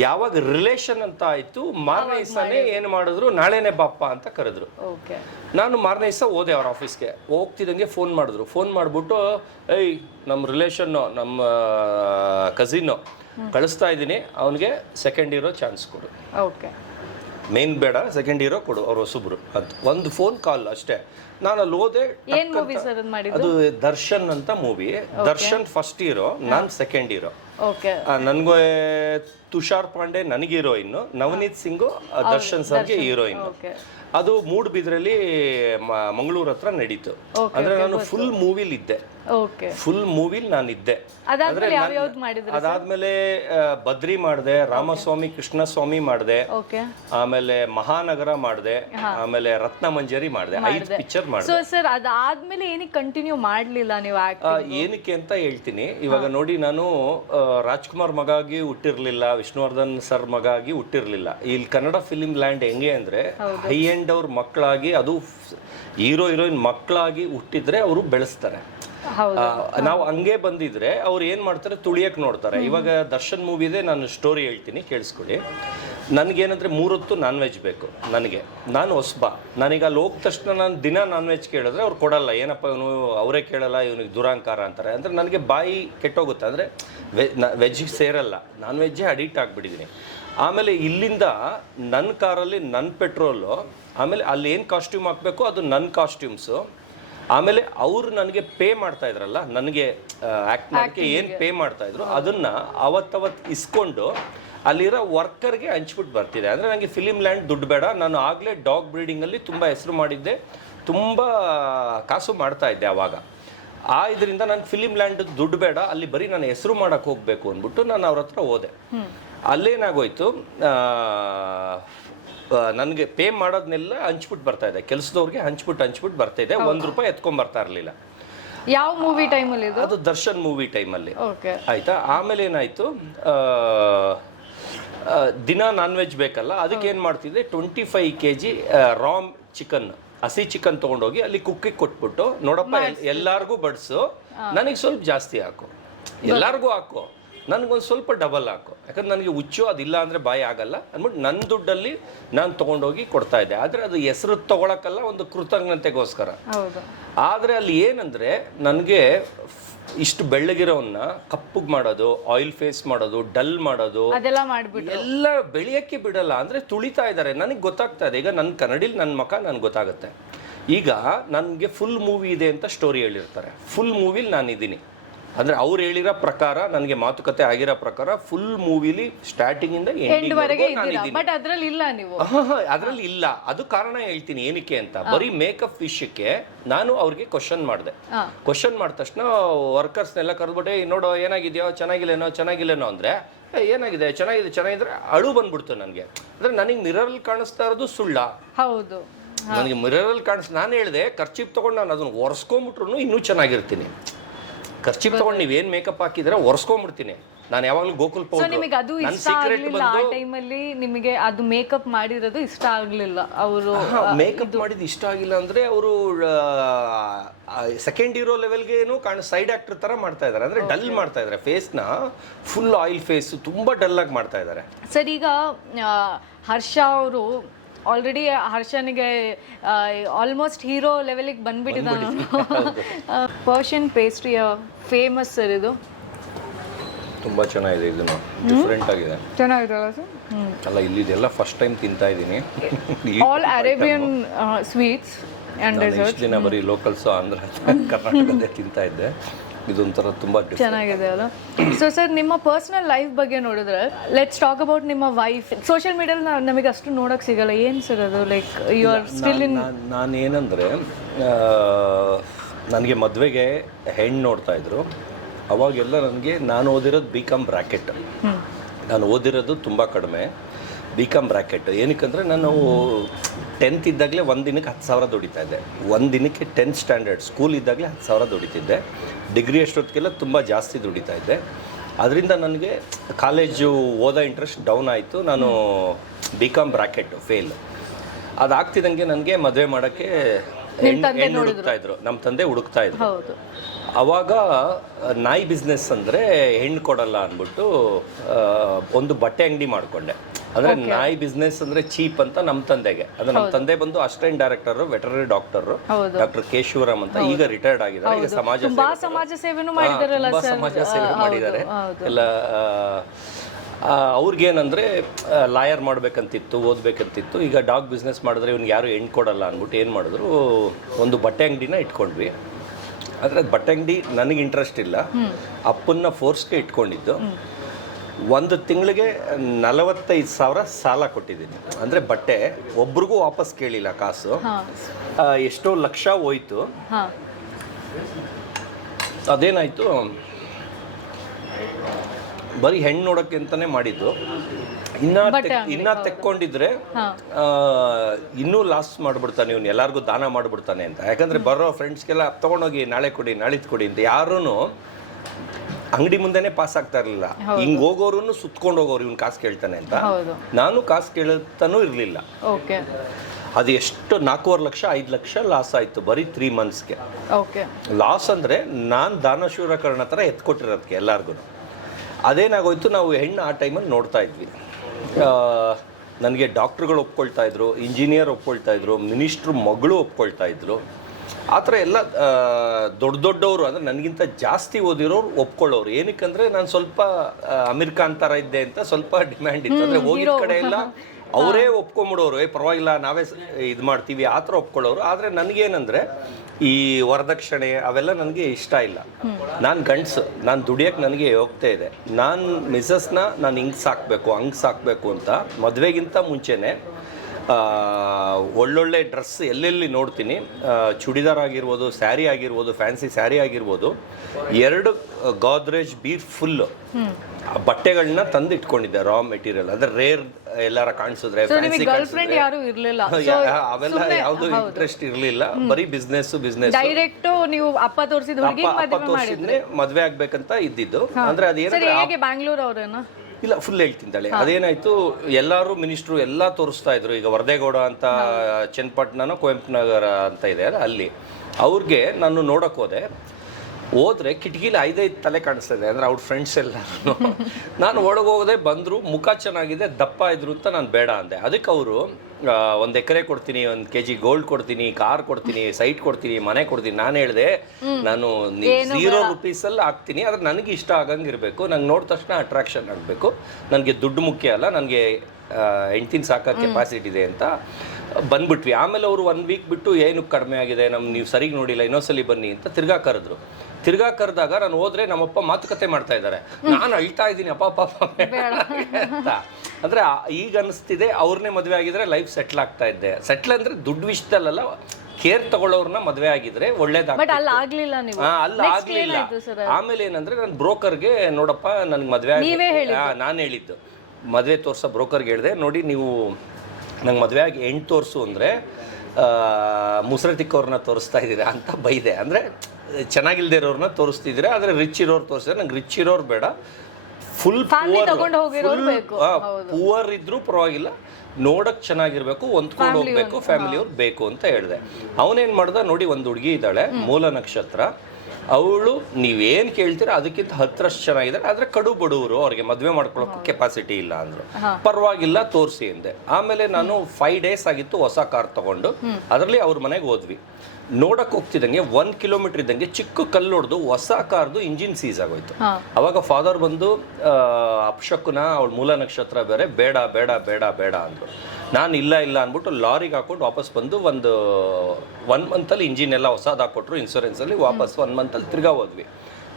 ಯಾವಾಗ ರಿಲೇಷನ್ ಅಂತ ಆಯಿತು ಮಾರನೇ ದಿವಸನೇ ಏನು ಮಾಡಿದ್ರು, ನಾಳೆನೇ ಬಾಪ್ಪ ಅಂತ ಕರೆದ್ರು. ಓಕೆ. ನಾನು ಮಾರನೇ ದಿವಸ ಹೋದೆ ಅವ್ರ ಆಫೀಸ್ಗೆ. ಹೋಗ್ತಿದ್ದಂಗೆ ಫೋನ್ ಮಾಡಿದ್ರು. ಫೋನ್ ಮಾಡಿಬಿಟ್ಟು, ಏಯ್ ನಮ್ಮ ರಿಲೇಷನ್ನು, ನಮ್ಮ ಕಸಿನ್ನು ಕಳಿಸ್ತಾ ಇದ್ದೀನಿ, ಅವನಿಗೆ ಸೆಕೆಂಡ್ ಇರೋ ಚಾನ್ಸ್ ಕೊಡು. ಓಕೆ. ಮೇನ್ ಬೇಡ, ಸೆಕೆಂಡ್ ಹೀರೋ ಕೊಡು. ಅವ್ರ ಹೊಸಬ್ರು. ಅದು ಒಂದು ಫೋನ್ ಕಾಲ್ ಅಷ್ಟೇ. ನಾನು ಅಲ್ಲಿ ಹೋದೆ. ಏನ್ ಮೂವಿ ಸರ್ ಅದು ಮಾಡಿದ್ದು? ಅದು ದರ್ಶನ್ ಅಂತ ಮೂವಿ. ದರ್ಶನ್ ಫಸ್ಟ್ ಹೀರೋ, ನಾನು ಸೆಕೆಂಡ್ ಹೀರೋ. ಓಕೆ. ನನಗೆ ತುಷಾರ್ ಪಾಂಡೆ ನನಗೆ ಹೀರೋಯಿನ್ನು, ನವನೀತ್ ಸಿಂಗು ದರ್ಶನ್ ಸರ್ಗೆ ಹೀರೋಯಿನ್. ಅದು ಮೂಡ್ಬಿದ್ರಲ್ಲಿ ಮಂಗಳೂರು ಹತ್ರ ನಡೀತು. ಅಂದ್ರೆ ನಾನು ಫುಲ್ ಮೂವಿಲಿ ಇದ್ದೆ. ಫುಲ್ ಮೂವಿಲ್ ನಾನು ಇದ್ದೆ. ಅದಾದ್ಮೇಲೆ ಬದ್ರಿ ಮಾಡಿದೆ, ರಾಮಸ್ವಾಮಿ ಕೃಷ್ಣಸ್ವಾಮಿ ಮಾಡಿದೆ, ಆಮೇಲೆ ಮಹಾನಗರ ಮಾಡಿದೆ, ಆಮೇಲೆ ರತ್ನಮಂಜರಿ ಮಾಡಿದೆ. 5 ಪಿಕ್ಚರ್ ಮಾಡಿದೆ. ಸರ್ ಅದಾದ್ಮೇಲೆ ಏನಕ್ಕೆ ಕಂಟಿನ್ಯೂ ಮಾಡ್ಲಿಲ್ಲ ನೀವು? ಏನಕ್ಕೆ ಅಂತ ಹೇಳ್ತೀನಿ. ಇವಾಗ ನೋಡಿ, ನಾನು ರಾಜ್ಕುಮಾರ್ ಮಗ ಆಗಿ ಹುಟ್ಟಿರ್ಲಿಲ್ಲ, ವಿಷ್ಣುವರ್ಧನ್ ಸರ್ ಮಗ ಆಗಿ ಹುಟ್ಟಿರ್ಲಿಲ್ಲ. ಇಲ್ಲಿ ಕನ್ನಡ ಫಿಲಿಂ ಲ್ಯಾಂಡ್ ಹೆಂಗೆ ಅಂದ್ರೆ ಹೈ ಎಂಡ್ ಅವ್ರ ಮಕ್ಕಳಾಗಿ, ಅದು ಹೀರೋ ಹೀರೋಯಿನ್ ಮಕ್ಕಳಾಗಿ ಹುಟ್ಟಿದ್ರೆ ಅವರು ಬೆಳೆಸ್ತಾರೆ. ನಾವು ಹಂಗೆ ಬಂದಿದ್ರೆ ಅವ್ರು ಏನ್ ಮಾಡ್ತಾರೆ, ತುಳಿಯಕ್ ನೋಡ್ತಾರೆ. ಇವಾಗ ದರ್ಶನ್ ಮೂವಿದೆ, ನಾನು ಸ್ಟೋರಿ ಹೇಳ್ತೀನಿ, ಕೇಳಿಸ್ಕೊಳ್ಳಿ. ನನಗೇನಂದ್ರೆ 3 ಹೊತ್ತು ನಾನ್ ವೆಜ್ ಬೇಕು. ನಾನು ಹೊಸಬ. ನನಗೆ ಅಲ್ಲಿ ಹೋದ ತಕ್ಷಣ ನಾನು ದಿನ ನಾನ್ ವೆಜ್ ಕೇಳಿದ್ರೆ ಅವ್ರು ಕೊಡಲ್ಲ. ಏನಪ್ಪ ಇವನು, ಅವರೇ ಕೇಳಲ್ಲ, ಇವನಿಗೆ ದುರಾಂಕಾರ ಅಂತಾರೆ. ಅಂದರೆ ನನಗೆ ಬಾಯಿ ಕೆಟ್ಟೋಗುತ್ತೆ. ಅಂದರೆ ವೆಜ್ಜಿಗೆ ಸೇರಲ್ಲ, ನಾನ್ ವೆಜ್ಜೇ ಅಡಿಕ್ಟ್ ಆಗಿಬಿಟ್ಟಿದ್ದೀನಿ. ಆಮೇಲೆ ಇಲ್ಲಿಂದ ನನ್ನ ಕಾರಲ್ಲಿ ನನ್ನ ಪೆಟ್ರೋಲು, ಆಮೇಲೆ ಅಲ್ಲಿ ಏನು ಕಾಸ್ಟ್ಯೂಮ್ ಹಾಕಬೇಕು ಅದು ನನ್ನ ಕಾಸ್ಟ್ಯೂಮ್ಸು, ಆಮೇಲೆ ಅವರು ನನಗೆ ಪೇ ಮಾಡ್ತಾ ಇದ್ರಲ್ಲ, ನನಗೆ ಆ್ಯಕ್ಟ್ ಮಾಡೋಕ್ಕೆ ಏನು ಪೇ ಮಾಡ್ತಾಯಿದ್ರು ಅದನ್ನು ಅವತ್ತವತ್ತು ಇಸ್ಕೊಂಡು ಅಲ್ಲಿರೋ ವರ್ಕರ್ಗೆ ಹಂಚ್ಬಿಟ್ಟು ಬರ್ತಿದೆ. ಅಂದರೆ ನನಗೆ ಫಿಲಿಮ್ ಲ್ಯಾಂಡ್ ದುಡ್ಡು ಬೇಡ. ನಾನು ಆಗಲೇ ಡಾಗ್ ಬ್ರೀಡಿಂಗಲ್ಲಿ ತುಂಬ ಹೆಸರು ಮಾಡಿದ್ದೆ, ತುಂಬ ಕಾಸು ಮಾಡ್ತಾ ಇದ್ದೆ ಆವಾಗ. ಇದರಿಂದ ನಾನು ಫಿಲಿಮ್ ಲ್ಯಾಂಡ್ ದುಡ್ಡು ಬೇಡ, ಅಲ್ಲಿ ಬರೀ ನಾನು ಹೆಸರು ಮಾಡೋಕ್ಕೆ ಹೋಗಬೇಕು ಅಂದ್ಬಿಟ್ಟು ನಾನು ಅವ್ರ ಹತ್ರ ಹೋದೆ. ಅಲ್ಲೇನಾಗೋಯ್ತು, ನನಗೆ ಪೇ ಮಾಡೋದನ್ನೆಲ್ಲ ಹಂಚ್ಬಿಟ್ಟು ಬರ್ತಾ ಇದೆ, ಕೆಲಸದವ್ರಿಗೆ ಹಂಚ್ಬಿಟ್ಟು ಬರ್ತಾ ಇದೆ. ₹1 ಎತ್ಕೊಂಡ್ಬರ್ತಾ ಇರಲಿಲ್ಲ. ಯಾವ ಮೂವಿ ಟೈಮಲ್ಲಿ? ಅದು ದರ್ಶನ್ ಮೂವಿ ಟೈಮಲ್ಲಿ. ಆಯ್ತಾ. ಆಮೇಲೆ ಏನಾಯ್ತು, ದಿನ ನಾನ್ ವೆಜ್ ಬೇಕಲ್ಲ, ಅದಕ್ಕೆ ಏನು ಮಾಡ್ತಿದ್ದೆ, 25 kg ರಾಮ್ ಚಿಕನ್, ಹಸಿ ಚಿಕನ್ ತೊಗೊಂಡೋಗಿ ಅಲ್ಲಿ ಕುಕ್ಕಿಗೆ ಕೊಟ್ಬಿಟ್ಟು, ನೋಡಪ್ಪ ಎಲ್ಲಾರ್ಗೂ ಬಡಿಸು, ನನಗೆ ಸ್ವಲ್ಪ ಜಾಸ್ತಿ ಹಾಕು, ಎಲ್ಲಾರ್ಗೂ ಹಾಕು, ನನಗೊಂದು ಸ್ವಲ್ಪ ಡಬಲ್ ಹಾಕು, ಯಾಕಂದ್ರೆ ನನಗೆ ಹುಚ್ಚು, ಅದಿಲ್ಲ ಅಂದರೆ ಬಾಯಿ ಆಗಲ್ಲ ಅಂದ್ಬಿಟ್ಟು ನನ್ನ ದುಡ್ಡಲ್ಲಿ ನಾನು ತೊಗೊಂಡೋಗಿ ಕೊಡ್ತಾ ಇದ್ದೆ. ಆದರೆ ಅದು ಹೆಸರು ತೊಗೊಳಕ್ಕಲ್ಲ, ಒಂದು ಕೃತಜ್ಞತೆಗೋಸ್ಕರ. ಆದರೆ ಅಲ್ಲಿ ಏನಂದರೆ, ನನಗೆ ಇಷ್ಟು ಬೆಳ್ಳಗಿರೋವನ್ನ ಕಪ್ಪಗೆ ಮಾಡೋದು, ಆಯಿಲ್ ಫೇಸ್ ಮಾಡೋದು, ಡಲ್ ಮಾಡೋದು, ಎಲ್ಲ ಬೆಳೆಯೋಕ್ಕೆ ಬಿಡಲ್ಲ. ಅಂದರೆ ತುಳಿತಾ ಇದ್ದಾರೆ. ನನಗೆ ಗೊತ್ತಾಗ್ತಾ ಇದೆ. ಈಗ ನನ್ನ ಕನ್ನಡಿಲಿ ನನ್ನ ಮುಖ ನನಗೆ ಗೊತ್ತಾಗುತ್ತೆ. ಈಗ ನನಗೆ ಫುಲ್ ಮೂವಿ ಇದೆ ಅಂತ ಸ್ಟೋರಿ ಹೇಳಿರ್ತಾರೆ. ಫುಲ್ ಮೂವಿಲಿ ನಾನಿದ್ದೀನಿ ಅಂದರೆ ಅವ್ರು ಹೇಳಿರೋ ಪ್ರಕಾರ, ನನಗೆ ಮಾತುಕತೆ ಆಗಿರೋ ಪ್ರಕಾರ ಫುಲ್ ಮೂವಿಲಿ ಸ್ಟಾರ್ಟಿಂಗಿಂದ ಅದರಲ್ಲಿ ಇಲ್ಲ. ಅದು ಕಾರಣ ಹೇಳ್ತೀನಿ ಏನಕ್ಕೆ ಅಂತ. ಬರೀ ಮೇಕಪ್ ವಿಷಯಕ್ಕೆ ನಾನು ಅವ್ರಿಗೆ ಕ್ವಶನ್ ಮಾಡಿದೆ. ಕ್ವಶನ್ ಮಾಡಿದ ತಕ್ಷಣ ವರ್ಕರ್ಸ್ನೆಲ್ಲ ಕರೆದ್ಬಿಟ್ಟೆ, ನೋಡೋ ಏನಾಗಿದೆಯೋ, ಚೆನ್ನಾಗಿಲ್ಲೇನೋ ಅಂದರೆ, ಏನಾಗಿದೆ, ಚೆನ್ನಾಗಿದ್ರೆ ಅಳು ಬಂದ್ಬಿಡ್ತು ನನಗೆ. ಅಂದರೆ ನನಗೆ ಮಿರರಲ್ಲಿ ಕಾಣಿಸ್ತಾ ಇರೋದು ಸುಳ್ಳ. ಹೌದು, ನನಗೆ ಮಿರರಲ್ಲಿ ನಾನು ಹೇಳಿದೆ, ಖರ್ಚಿಪ್ ತೊಗೊಂಡು ನಾನು ಅದನ್ನು ಒರೆಸ್ಕೊಂಡ್ಬಿಟ್ರು ಇನ್ನೂ ಚೆನ್ನಾಗಿರ್ತೀನಿ. ಖರ್ಚಿಪ್ ತೊಗೊಂಡು ನೀವೇನು ಮೇಕಪ್ ಹಾಕಿದ್ರೆ ಒರೆಸ್ಕೊಂಡ್ಬಿಡ್ತೀನಿ. ನಾನು ಯಾವಾಗಲೂ ಗೋಕುಲ್ ಪೌಡರ್. ನಿಮಗೆ ಅದು ಇಷ್ಟ ಆಗಲಿಲ್ಲ ಆ ಟೈಮಲ್ಲಿ? ನಿಮಗೆ ಅದು ಮೇಕಪ್ ಮಾಡಿರೋದು ಇಷ್ಟ ಆಗಲಿಲ್ಲ? ಅವರು ಮೇಕಪ್ ಮಾಡಿದ್ದು ಇಷ್ಟ ಆಗಿಲ್ಲ ಅಂದರೆ, ಅವರು ಸೆಕೆಂಡ್ ಹೀರೋ ಲೆವೆಲ್ಗೇನು ಸೈಡ್ ಆಕ್ಟರ್ ಥರ ಮಾಡ್ತಾ ಇದ್ದಾರೆ. ಅಂದರೆ ಡಲ್ ಮಾಡ್ತಾ ಇದ್ದಾರೆ ಫೇಸ್ನ, ಫುಲ್ ಆಯಿಲ್ ಫೇಸ್, ತುಂಬ ಡಲ್ಲಾಗಿ ಮಾಡ್ತಾ ಇದ್ದಾರೆ. ಸರ್, ಈಗ ಹರ್ಷ ಅವರು ಆಲ್ರೆಡಿ, ಹರ್ಷನಿಗೆ ಆಲ್ಮೋಸ್ಟ್ ಹೀರೋ ಲೆವೆಲಿಗೆ ಬಂದ್ಬಿಟ್ಟಿದ್ದಾನೆ. ಪರ್ಷಿಯನ್ ಪೇಸ್ಟ್ರಿಯ ಫೇಮಸ್ ಸರ್ ಇದು. ತುಂಬ ಚೆನ್ನಾಗಿದೆ, ಇದನ್ನು ಡಿಫ್ರೆಂಟ್ ಆಗಿದೆ. ಚೆನ್ನಾಗಿದೆ ಅಲ್ಲ, ಇಲ್ಲಿದೆಲ್ಲ ಫಸ್ಟ್ ಟೈಮ್ ತಿಂತಾ ಇದ್ದೀನಿ. All Arabian sweets and deserts. ದಿನ ಬರೀ ಲೋಕಲ್ಸ್ ಆಂಧ್ರ ಕರ್ನಾಟಕದೇ ತಿಂತಾ ಇದ್ದೆ. ಇದೊಂಥರ ತುಂಬ ಚೆನ್ನಾಗಿದೆ ಅಲ್ಲ. ಸೊ ಸರ್, ನಿಮ್ಮ ಪರ್ಸನಲ್ ಲೈಫ್ ಬಗ್ಗೆ ನೋಡಿದ್ರೆ, ಲೆಟ್ಸ್ ಟಾಕ್ ಅಬೌಟ್ ನಿಮ್ಮ ವೈಫ್. ಸೋಷಿಯಲ್ ಮೀಡಿಯಾದಲ್ಲಿ ನಮಗೆ ಅಷ್ಟು ನೋಡೋಕೆ ಸಿಗಲ್ಲ. ಏನು ಸರ್ ಅದು? Like you are still in. ನಾನು ಏನಂದರೆ, ನನಗೆ ಮದುವೆಗೆ ಹೆಣ್ಣು ನೋಡ್ತಾ ಇದ್ರು. ಅವಾಗೆಲ್ಲ ನನಗೆ, ನಾನು ಓದಿರೋದು BCom ಬ್ರ್ಯಾಕೆಟ್. ನಾನು ಓದಿರೋದು ತುಂಬ ಕಡಿಮೆ, BCom ಬ್ರ್ಯಾಕೆಟ್. ಏನಕ್ಕಂದರೆ, ನಾನು 10th ಇದ್ದಾಗಲೇ ಒಂದು ದಿನಕ್ಕೆ 10,000 ದುಡಿತಾ ಇದ್ದೆ. ಒಂದು ದಿನಕ್ಕೆ 10th ಸ್ಟ್ಯಾಂಡರ್ಡ್ ಸ್ಕೂಲ್ ಇದ್ದಾಗಲೇ 10,000 ದುಡಿತಿದ್ದೆ. ಡಿಗ್ರಿ ಅಷ್ಟೊತ್ತಿಗೆಲ್ಲ ತುಂಬ ಜಾಸ್ತಿ ದುಡಿತಾ ಇದ್ದೆ. ಅದರಿಂದ ನನಗೆ ಕಾಲೇಜು ಓದೋ ಇಂಟ್ರೆಸ್ಟ್ ಡೌನ್ ಆಯಿತು. ನಾನು BCom ಬ್ರ್ಯಾಕೆಟ್ ಫೇಲ್. ಅದಾಗ್ತಿದ್ದಂಗೆ ನನಗೆ ಮದುವೆ ಮಾಡೋಕ್ಕೆ ಹೆಣ್ಣು ಹುಡುಕ್ತಾ ಇದ್ರು, ನಮ್ಮ ತಂದೆ ಹುಡುಕ್ತಾ ಇದ್ರು. ಹೌದು. ಅವಾಗ ನಾಯಿ ಬಿಸ್ನೆಸ್ ಅಂದರೆ ಹೆಣ್ಣು ಕೊಡಲ್ಲ ಅಂದ್ಬಿಟ್ಟು ಒಂದು ಬಟ್ಟೆ ಅಂಗಡಿ ಮಾಡಿಕೊಂಡೆ. ಅಂದರೆ ನಾಯಿ ಬಿಸ್ನೆಸ್ ಅಂದರೆ ಚೀಪ್ ಅಂತ ನಮ್ಮ ತಂದೆಗೆ. ಅದು ನಮ್ಮ ತಂದೆ ಬಂದು assistant director veterinary doctor doctor K Shivaram ಅಂತ, ಈಗ ರಿಟೈರ್ಡ್ ಆಗಿದ್ದಾರೆ. ಈಗ ಸಮಾಜ ಸೇವೆನೂ ಮಾಡಿದಾರಲ್ಲ ಸರ್. ಸಮಾಜ ಸೇವೆ ಮಾಡಿದ್ದಾರೆ ಎಲ್ಲ. ಅವ್ರಿಗೇನಂದರೆ ಲಾಯರ್ ಮಾಡ್ಬೇಕಂತಿತ್ತು, ಓದಬೇಕಂತಿತ್ತು. ಈಗ ಡಾಗ್ ಬಿಸ್ನೆಸ್ ಮಾಡಿದ್ರೆ ಇವ್ನಿಗೆ ಯಾರು ಹೆಣ್ಣು ಕೊಡಲ್ಲ ಅಂದ್ಬಿಟ್ಟು ಏನು ಮಾಡಿದ್ರು, ಒಂದು ಬಟ್ಟೆ ಅಂಗಡಿನ ಇಟ್ಕೊಂಡ್ವಿ. ಆದರೆ ಅದು ಬಟ್ಟೆ ಅಂಗಡಿ ನನಗೆ ಇಂಟ್ರೆಸ್ಟ್ ಇಲ್ಲ, ಅಪ್ಪನ್ನ ಫೋರ್ಸ್ಗೆ ಇಟ್ಕೊಂಡಿದ್ದು. ಒಂದು ತಿಂಗಳಿಗೆ 45,000 ಸಾಲ ಕೊಟ್ಟಿದ್ದೀನಿ. ಅಂದರೆ ಬಟ್ಟೆ ಒಬ್ರಿಗೂ ವಾಪಸ್ ಕೇಳಿಲ್ಲ ಕಾಸು. ಎಷ್ಟೋ ಲಕ್ಷ ಹೋಯ್ತು. ಅದೇನಾಯಿತು, ಬರೀ ಹೆಣ್ಣು ನೋಡೋಕ್ಕೆ ಅಂತಲೇ ಮಾಡಿದ್ದು. ಇನ್ನ ತೆಕ್ಕೊಂಡಿದ್ರೆ ಇನ್ನೂ ಲಾಸ್ ಮಾಡಿಬಿಡ್ತಾನೆ ಇವನು, ಎಲ್ಲರಿಗೂ ದಾನ ಮಾಡಿಬಿಡ್ತಾನೆ ಅಂತ. ಯಾಕಂದರೆ ಬರೋ ಫ್ರೆಂಡ್ಸ್ಗೆಲ್ಲ ತೊಗೊಂಡೋಗಿ ನಾಳೆ ಕೊಡಿ ನಾಳಿದ್ದು ಕೊಡಿ ಅಂತ ಯಾರೂ ಅಂಗಡಿ ಮುಂದೆನೇ ಪಾಸ್ ಆಗ್ತಾ ಇರಲಿಲ್ಲ. ಹಿಂಗೆ ಹೋಗೋರು ಸುತ್ಕೊಂಡು ಹೋಗೋರು ಇವ್ನು ಕಾಸು ಕೇಳ್ತಾನೆ ಅಂತ. ನಾನು ಕಾಸು ಕೇಳ್ತಾನೂ ಇರಲಿಲ್ಲ. ಅದು ಎಷ್ಟು 4.5 ಲಕ್ಷ 5 ಲಕ್ಷ ಲಾಸ್ ಆಯಿತು ಬರೀ 3 ಮಂತ್ಸ್ಗೆ. ಲಾಸ್ ಅಂದರೆ ನಾನು ದಾನಶೂರಕರಣ ಥರ ಎತ್ಕೊಟ್ಟಿರೋದಕ್ಕೆ ಎಲ್ಲರಿಗೂ. ಅದೇನಾಗೋಯ್ತು, ನಾವು ಹೆಣ್ಣು ಆ ಟೈಮಲ್ಲಿ ನೋಡ್ತಾ ಇದ್ವಿ. ನನಗೆ ಡಾಕ್ಟ್ರುಗಳು ಒಪ್ಕೊಳ್ತಾ ಇದ್ರು, ಇಂಜಿನಿಯರ್ ಒಪ್ಕೊಳ್ತಾ ಇದ್ರು, ಮಿನಿಸ್ಟ್ರು ಮಗಳು ಒಪ್ಕೊಳ್ತಾ ಇದ್ರು. ಆ ಥರ ಎಲ್ಲ ದೊಡ್ಡವರು ಅಂದರೆ ನನಗಿಂತ ಜಾಸ್ತಿ ಓದಿರೋರು ಒಪ್ಕೊಳ್ಳೋರು. ಏನಕ್ಕಂದರೆ ನಾನು ಸ್ವಲ್ಪ ಅಮೀರ್ ಖಾನ್ ಥರ ಇದ್ದೆ ಅಂತ ಸ್ವಲ್ಪ ಡಿಮ್ಯಾಂಡ್ ಇತ್ತು. ಅಂದರೆ ಹೋಗಿದ ಕಡೆ ಎಲ್ಲ ಅವರೇ ಒಪ್ಕೊಂಬಿಡೋರು, ಪರವಾಗಿಲ್ಲ ನಾವೇ ಇದು ಮಾಡ್ತೀವಿ ಆ ಥರ ಒಪ್ಕೊಳ್ಳೋರು. ಆದರೆ ನನಗೇನಂದರೆ ಈ ವರದಕ್ಷಿಣೆ ಅವೆಲ್ಲ ನನಗೆ ಇಷ್ಟ ಇಲ್ಲ. ನಾನು ಗಂಡಸು, ನಾನು ದುಡಿಯೋಕ್ಕೆ ನನಗೆ ಹೋಗ್ತಾ ಇದೆ. ನಾನು ಮಿಸಸ್ನ ನಾನು ಹಿಂಗೆ ಸಾಕಬೇಕು ಹಂಗೆ ಸಾಕಬೇಕು ಅಂತ ಮದುವೆಗಿಂತ ಮುಂಚೆನೇ ಒಳ್ಳೊಳ್ಳೆ ಡ್ರೆಸ್ ಎಲ್ಲೆಲ್ಲಿ ನೋಡ್ತೀನಿ, ಚೂಡಿದಾರ್ ಆಗಿರ್ಬೋದು, ಸ್ಯಾರಿ ಆಗಿರ್ಬೋದು, ಫ್ಯಾನ್ಸಿ ಸ್ಯಾರಿ ಆಗಿರ್ಬೋದು, 2 ಗೋದ್ರೇಜ್ ಬೀರ್ ಫುಲ್ಲು ಬಟ್ಟೆಗಳನ್ನ ತಂದು ಇಟ್ಕೊಂಡಿದ್ದೆ. ರಾ ಮೆಟೀರಿಯಲ್ ಅಂದರೆ ರೇರ್ ಎಲ್ಲಾರ ಕಾಣಿಸಿದ್ರೆ ಅವೆಲ್ಲ ಯಾವುದು ಇಂಟ್ರೆಸ್ಟ್ ಇರಲಿಲ್ಲ. ಬರೀ ಬಿಸ್ನೆಸ್ ಡೈರೆಕ್ಟ್ ನೀವು ಅಪ್ಪ ತೋರಿಸಿದ್ರೆ ಮದುವೆ ಆಗ್ಬೇಕಂತ ಇದ್ದಿದ್ದು. ಅಂದ್ರೆ ಅದೇನಂದ್ರೆ ಬ್ಯಾಂಗ್ಳೂರ್ ಅವ್ರೇನಾ ಇಲ್ಲ, ಫುಲ್ ಹೇಳ್ತಿದ್ದಾಳೆ. ಅದೇನಾಯ್ತು, ಎಲ್ಲರೂ ಮಿನಿಸ್ಟ್ರು ಎಲ್ಲ ತೋರಿಸ್ತಾ ಇದ್ರು. ಈಗ ವರದೇಗೌಡ ಅಂತ ಚನ್ನಪಟ್ಟಣನೋ ಕುವೆಂಪುನಗರ ಅಂತ ಇದೆ ಅಲ್ಲಿ, ಅವ್ರಿಗೆ ನಾನು ನೋಡೋಕೆ ಹೋದ್ರೆ ಕಿಟಕಿಲಿ 5 ತಲೆ ಕಾಣಿಸ್ತಾ ಇದೆ. ಅಂದರೆ ಅವ್ರ ಫ್ರೆಂಡ್ಸ್ ಎಲ್ಲರೂ. ನಾನು ಒಳಗೋಗದೆ ಬಂದರು, ಮುಖ ಚೆನ್ನಾಗಿದೆ, ದಪ್ಪ ಇದ್ರು ಅಂತ ನಾನು ಬೇಡ ಅಂದೆ. ಅದಕ್ಕೆ ಅವರು 1 ಎಕರೆ ಕೊಡ್ತೀನಿ, 1 kg ಗೋಲ್ಡ್ ಕೊಡ್ತೀನಿ, ಕಾರ್ ಕೊಡ್ತೀನಿ, ಸೈಟ್ ಕೊಡ್ತೀನಿ, ಮನೆ ಕೊಡ್ತೀನಿ. ನಾನು ಹೇಳಿದೆ, ನಾನು 0 ರೂಪೀಸಲ್ಲಿ ಹಾಕ್ತೀನಿ, ಆದರೆ ನನಗೆ ಇಷ್ಟ ಆಗಂಗಿರಬೇಕು, ನಂಗೆ ನೋಡಿದ ತಕ್ಷಣ ಅಟ್ರಾಕ್ಷನ್ ಆಗಬೇಕು, ನನಗೆ ದುಡ್ಡು ಮುಖ್ಯ ಅಲ್ಲ, ನನಗೆ ಹೆಂಡ್ತಿನ ಸಾಕೋ ಕೆಪಾಸಿಟಿ ಇದೆ ಅಂತ ಬಂದ್ಬಿಟ್ವಿ. ಆಮೇಲೆ ಅವರು 1 ವೀಕ್ ಬಿಟ್ಟು ಏನಕ್ಕೆ ಕಡಿಮೆ ಆಗಿದೆ, ನೀವು ಸರಿಗೆ ನೋಡಿಲ್ಲ, ಇನ್ನೊಂದ್ಸಲಿ ಬನ್ನಿ ಅಂತ ತಿರ್ಗಾ ಕರೆದ್ರು. ತಿರ್ಗಾ ಕರೆದಾಗ ನಾನು ಹೋದ್ರೆ ನಮ್ಮಪ್ಪ ಮಾತುಕತೆ ಮಾಡ್ತಾ ಇದ್ದಾರೆ. ನಾನು ಅಳ್ತಾ ಇದ್ದೀನಿ, ಅಪ್ಪ ಅಂತ. ಅಂದರೆ ಈಗ ಅನಿಸ್ತಿದೆ, ಅವ್ರನ್ನೇ ಮದುವೆ ಆಗಿದ್ರೆ ಲೈಫ್ ಸೆಟ್ಲ್ ಆಗ್ತಾ ಇದ್ದೆ. ಸೆಟ್ಲ್ ಅಂದರೆ ದುಡ್ಡು ವಿಷಯದಲ್ಲ, ಕೇರ್ ತಗೊಳ್ಳೋರ್ನ ಮದುವೆ ಆಗಿದ್ರೆ ಒಳ್ಳೇದಾಗ್ತದೆ. ಅಲ್ಲಿ ಆಗ್ಲಿಲ್ಲ. ಆಮೇಲೆ ಏನಂದ್ರೆ ನಾನು ಬ್ರೋಕರ್ಗೆ, ನೋಡಪ್ಪ ನನಗೆ ಮದುವೆ ನಾನು ಹೇಳಿದ್ದು, ಮದುವೆ ತೋರ್ಸೋ ಬ್ರೋಕರ್ಗೆ ಹೇಳಿದೆ, ನೋಡಿ ನೀವು ನಂಗೆ ಮದುವೆ ಆಗಿ 8 ತೋರಿಸು ಅಂದರೆ ಮುಸ್ರೆ ತಿಕ್ಕವ್ರನ್ನ ತೋರಿಸ್ತಾ ಇದ್ದೀರಾ ಅಂತ ಬೈದೆ. ಅಂದರೆ ಚೆನ್ನಾಗಿಲ್ದೇ ಇರೋರನ್ನ ತೋರಿಸ್ತಿದ್ದೀರಾ, ಆದರೆ ರಿಚ್ ಇರೋರು ತೋರಿಸಿದ್ರೆ ನಂಗೆ ರಿಚ್ ಇರೋರು ಬೇಡ, ಫುಲ್ ಪೂವರ್ ಇದ್ರೂ ಪರವಾಗಿಲ್ಲ, ನೋಡಕ್ಕೆ ಚೆನ್ನಾಗಿರ್ಬೇಕು, ಹೊಂದ್ಕೊಂಡು ಹೋಗ್ಬೇಕು, ಫ್ಯಾಮಿಲಿಯವ್ರು ಬೇಕು ಅಂತ ಹೇಳಿದೆ. ಅವನೇನು ಮಾಡ್ದ, ನೋಡಿ ಒಂದು ಹುಡುಗಿ ಇದ್ದಾಳೆ ಮೂಲ ನಕ್ಷತ್ರ, ಅವಳು ನೀವೇನು ಕೇಳ್ತೀರ ಅದಕ್ಕಿಂತ 10ರಷ್ಟು ಚೆನ್ನಾಗಿದ್ದಾರೆ, ಆದರೆ ಕಡು ಬಡವರು, ಅವ್ರಿಗೆ ಮದುವೆ ಮಾಡ್ಕೊಳ್ಳೋಕೆ ಕೆಪಾಸಿಟಿ ಇಲ್ಲ ಅಂದರು. ಪರವಾಗಿಲ್ಲ ತೋರಿಸಿ ಅಂದೆ. ಆಮೇಲೆ ನಾನು 5 ಡೇಸ್ ಆಗಿತ್ತು ಹೊಸ ಕಾರ್ ತಗೊಂಡು, ಅದರಲ್ಲಿ ಅವ್ರ ಮನೆಗೆ ಹೋದ್ವಿ. ನೋಡಕ್ಕೆ ಹೋಗ್ತಿದ್ದಂಗೆ 1 ಕಿಲೋಮೀಟರ್ ಇದ್ದಂಗೆ ಚಿಕ್ಕ ಕಲ್ಲು ಹೊಡೆದು ಹೊಸ ಕಾರ್ದು ಇಂಜಿನ್ ಸೀಸ್ ಆಗೋಯ್ತು. ಅವಾಗ ಫಾದರ್ ಬಂದು ಅಪಶಕುನ, ಅವಳ ಮೂಲ ನಕ್ಷತ್ರ ಬೇರೆ, ಬೇಡ ಬೇಡ ಬೇಡ ಬೇಡ ಅಂದರು. ನಾನು ಇಲ್ಲ ಅಂದ್ಬಿಟ್ಟು ಲಾರಿಗೆ ಹಾಕೊಂಡು ವಾಪಸ್ ಬಂದು 1 ಮಂತಲ್ಲಿ ಇಂಜಿನ್ ಎಲ್ಲ ಹೊಸದು ಹಾಕ್ಕೊಟ್ರು ಇನ್ಶೂರೆನ್ಸಲ್ಲಿ. ವಾಪಸ್ 1 ಮಂತಲ್ಲಿ ತಿರ್ಗಾ ಹೋದ್ವಿ.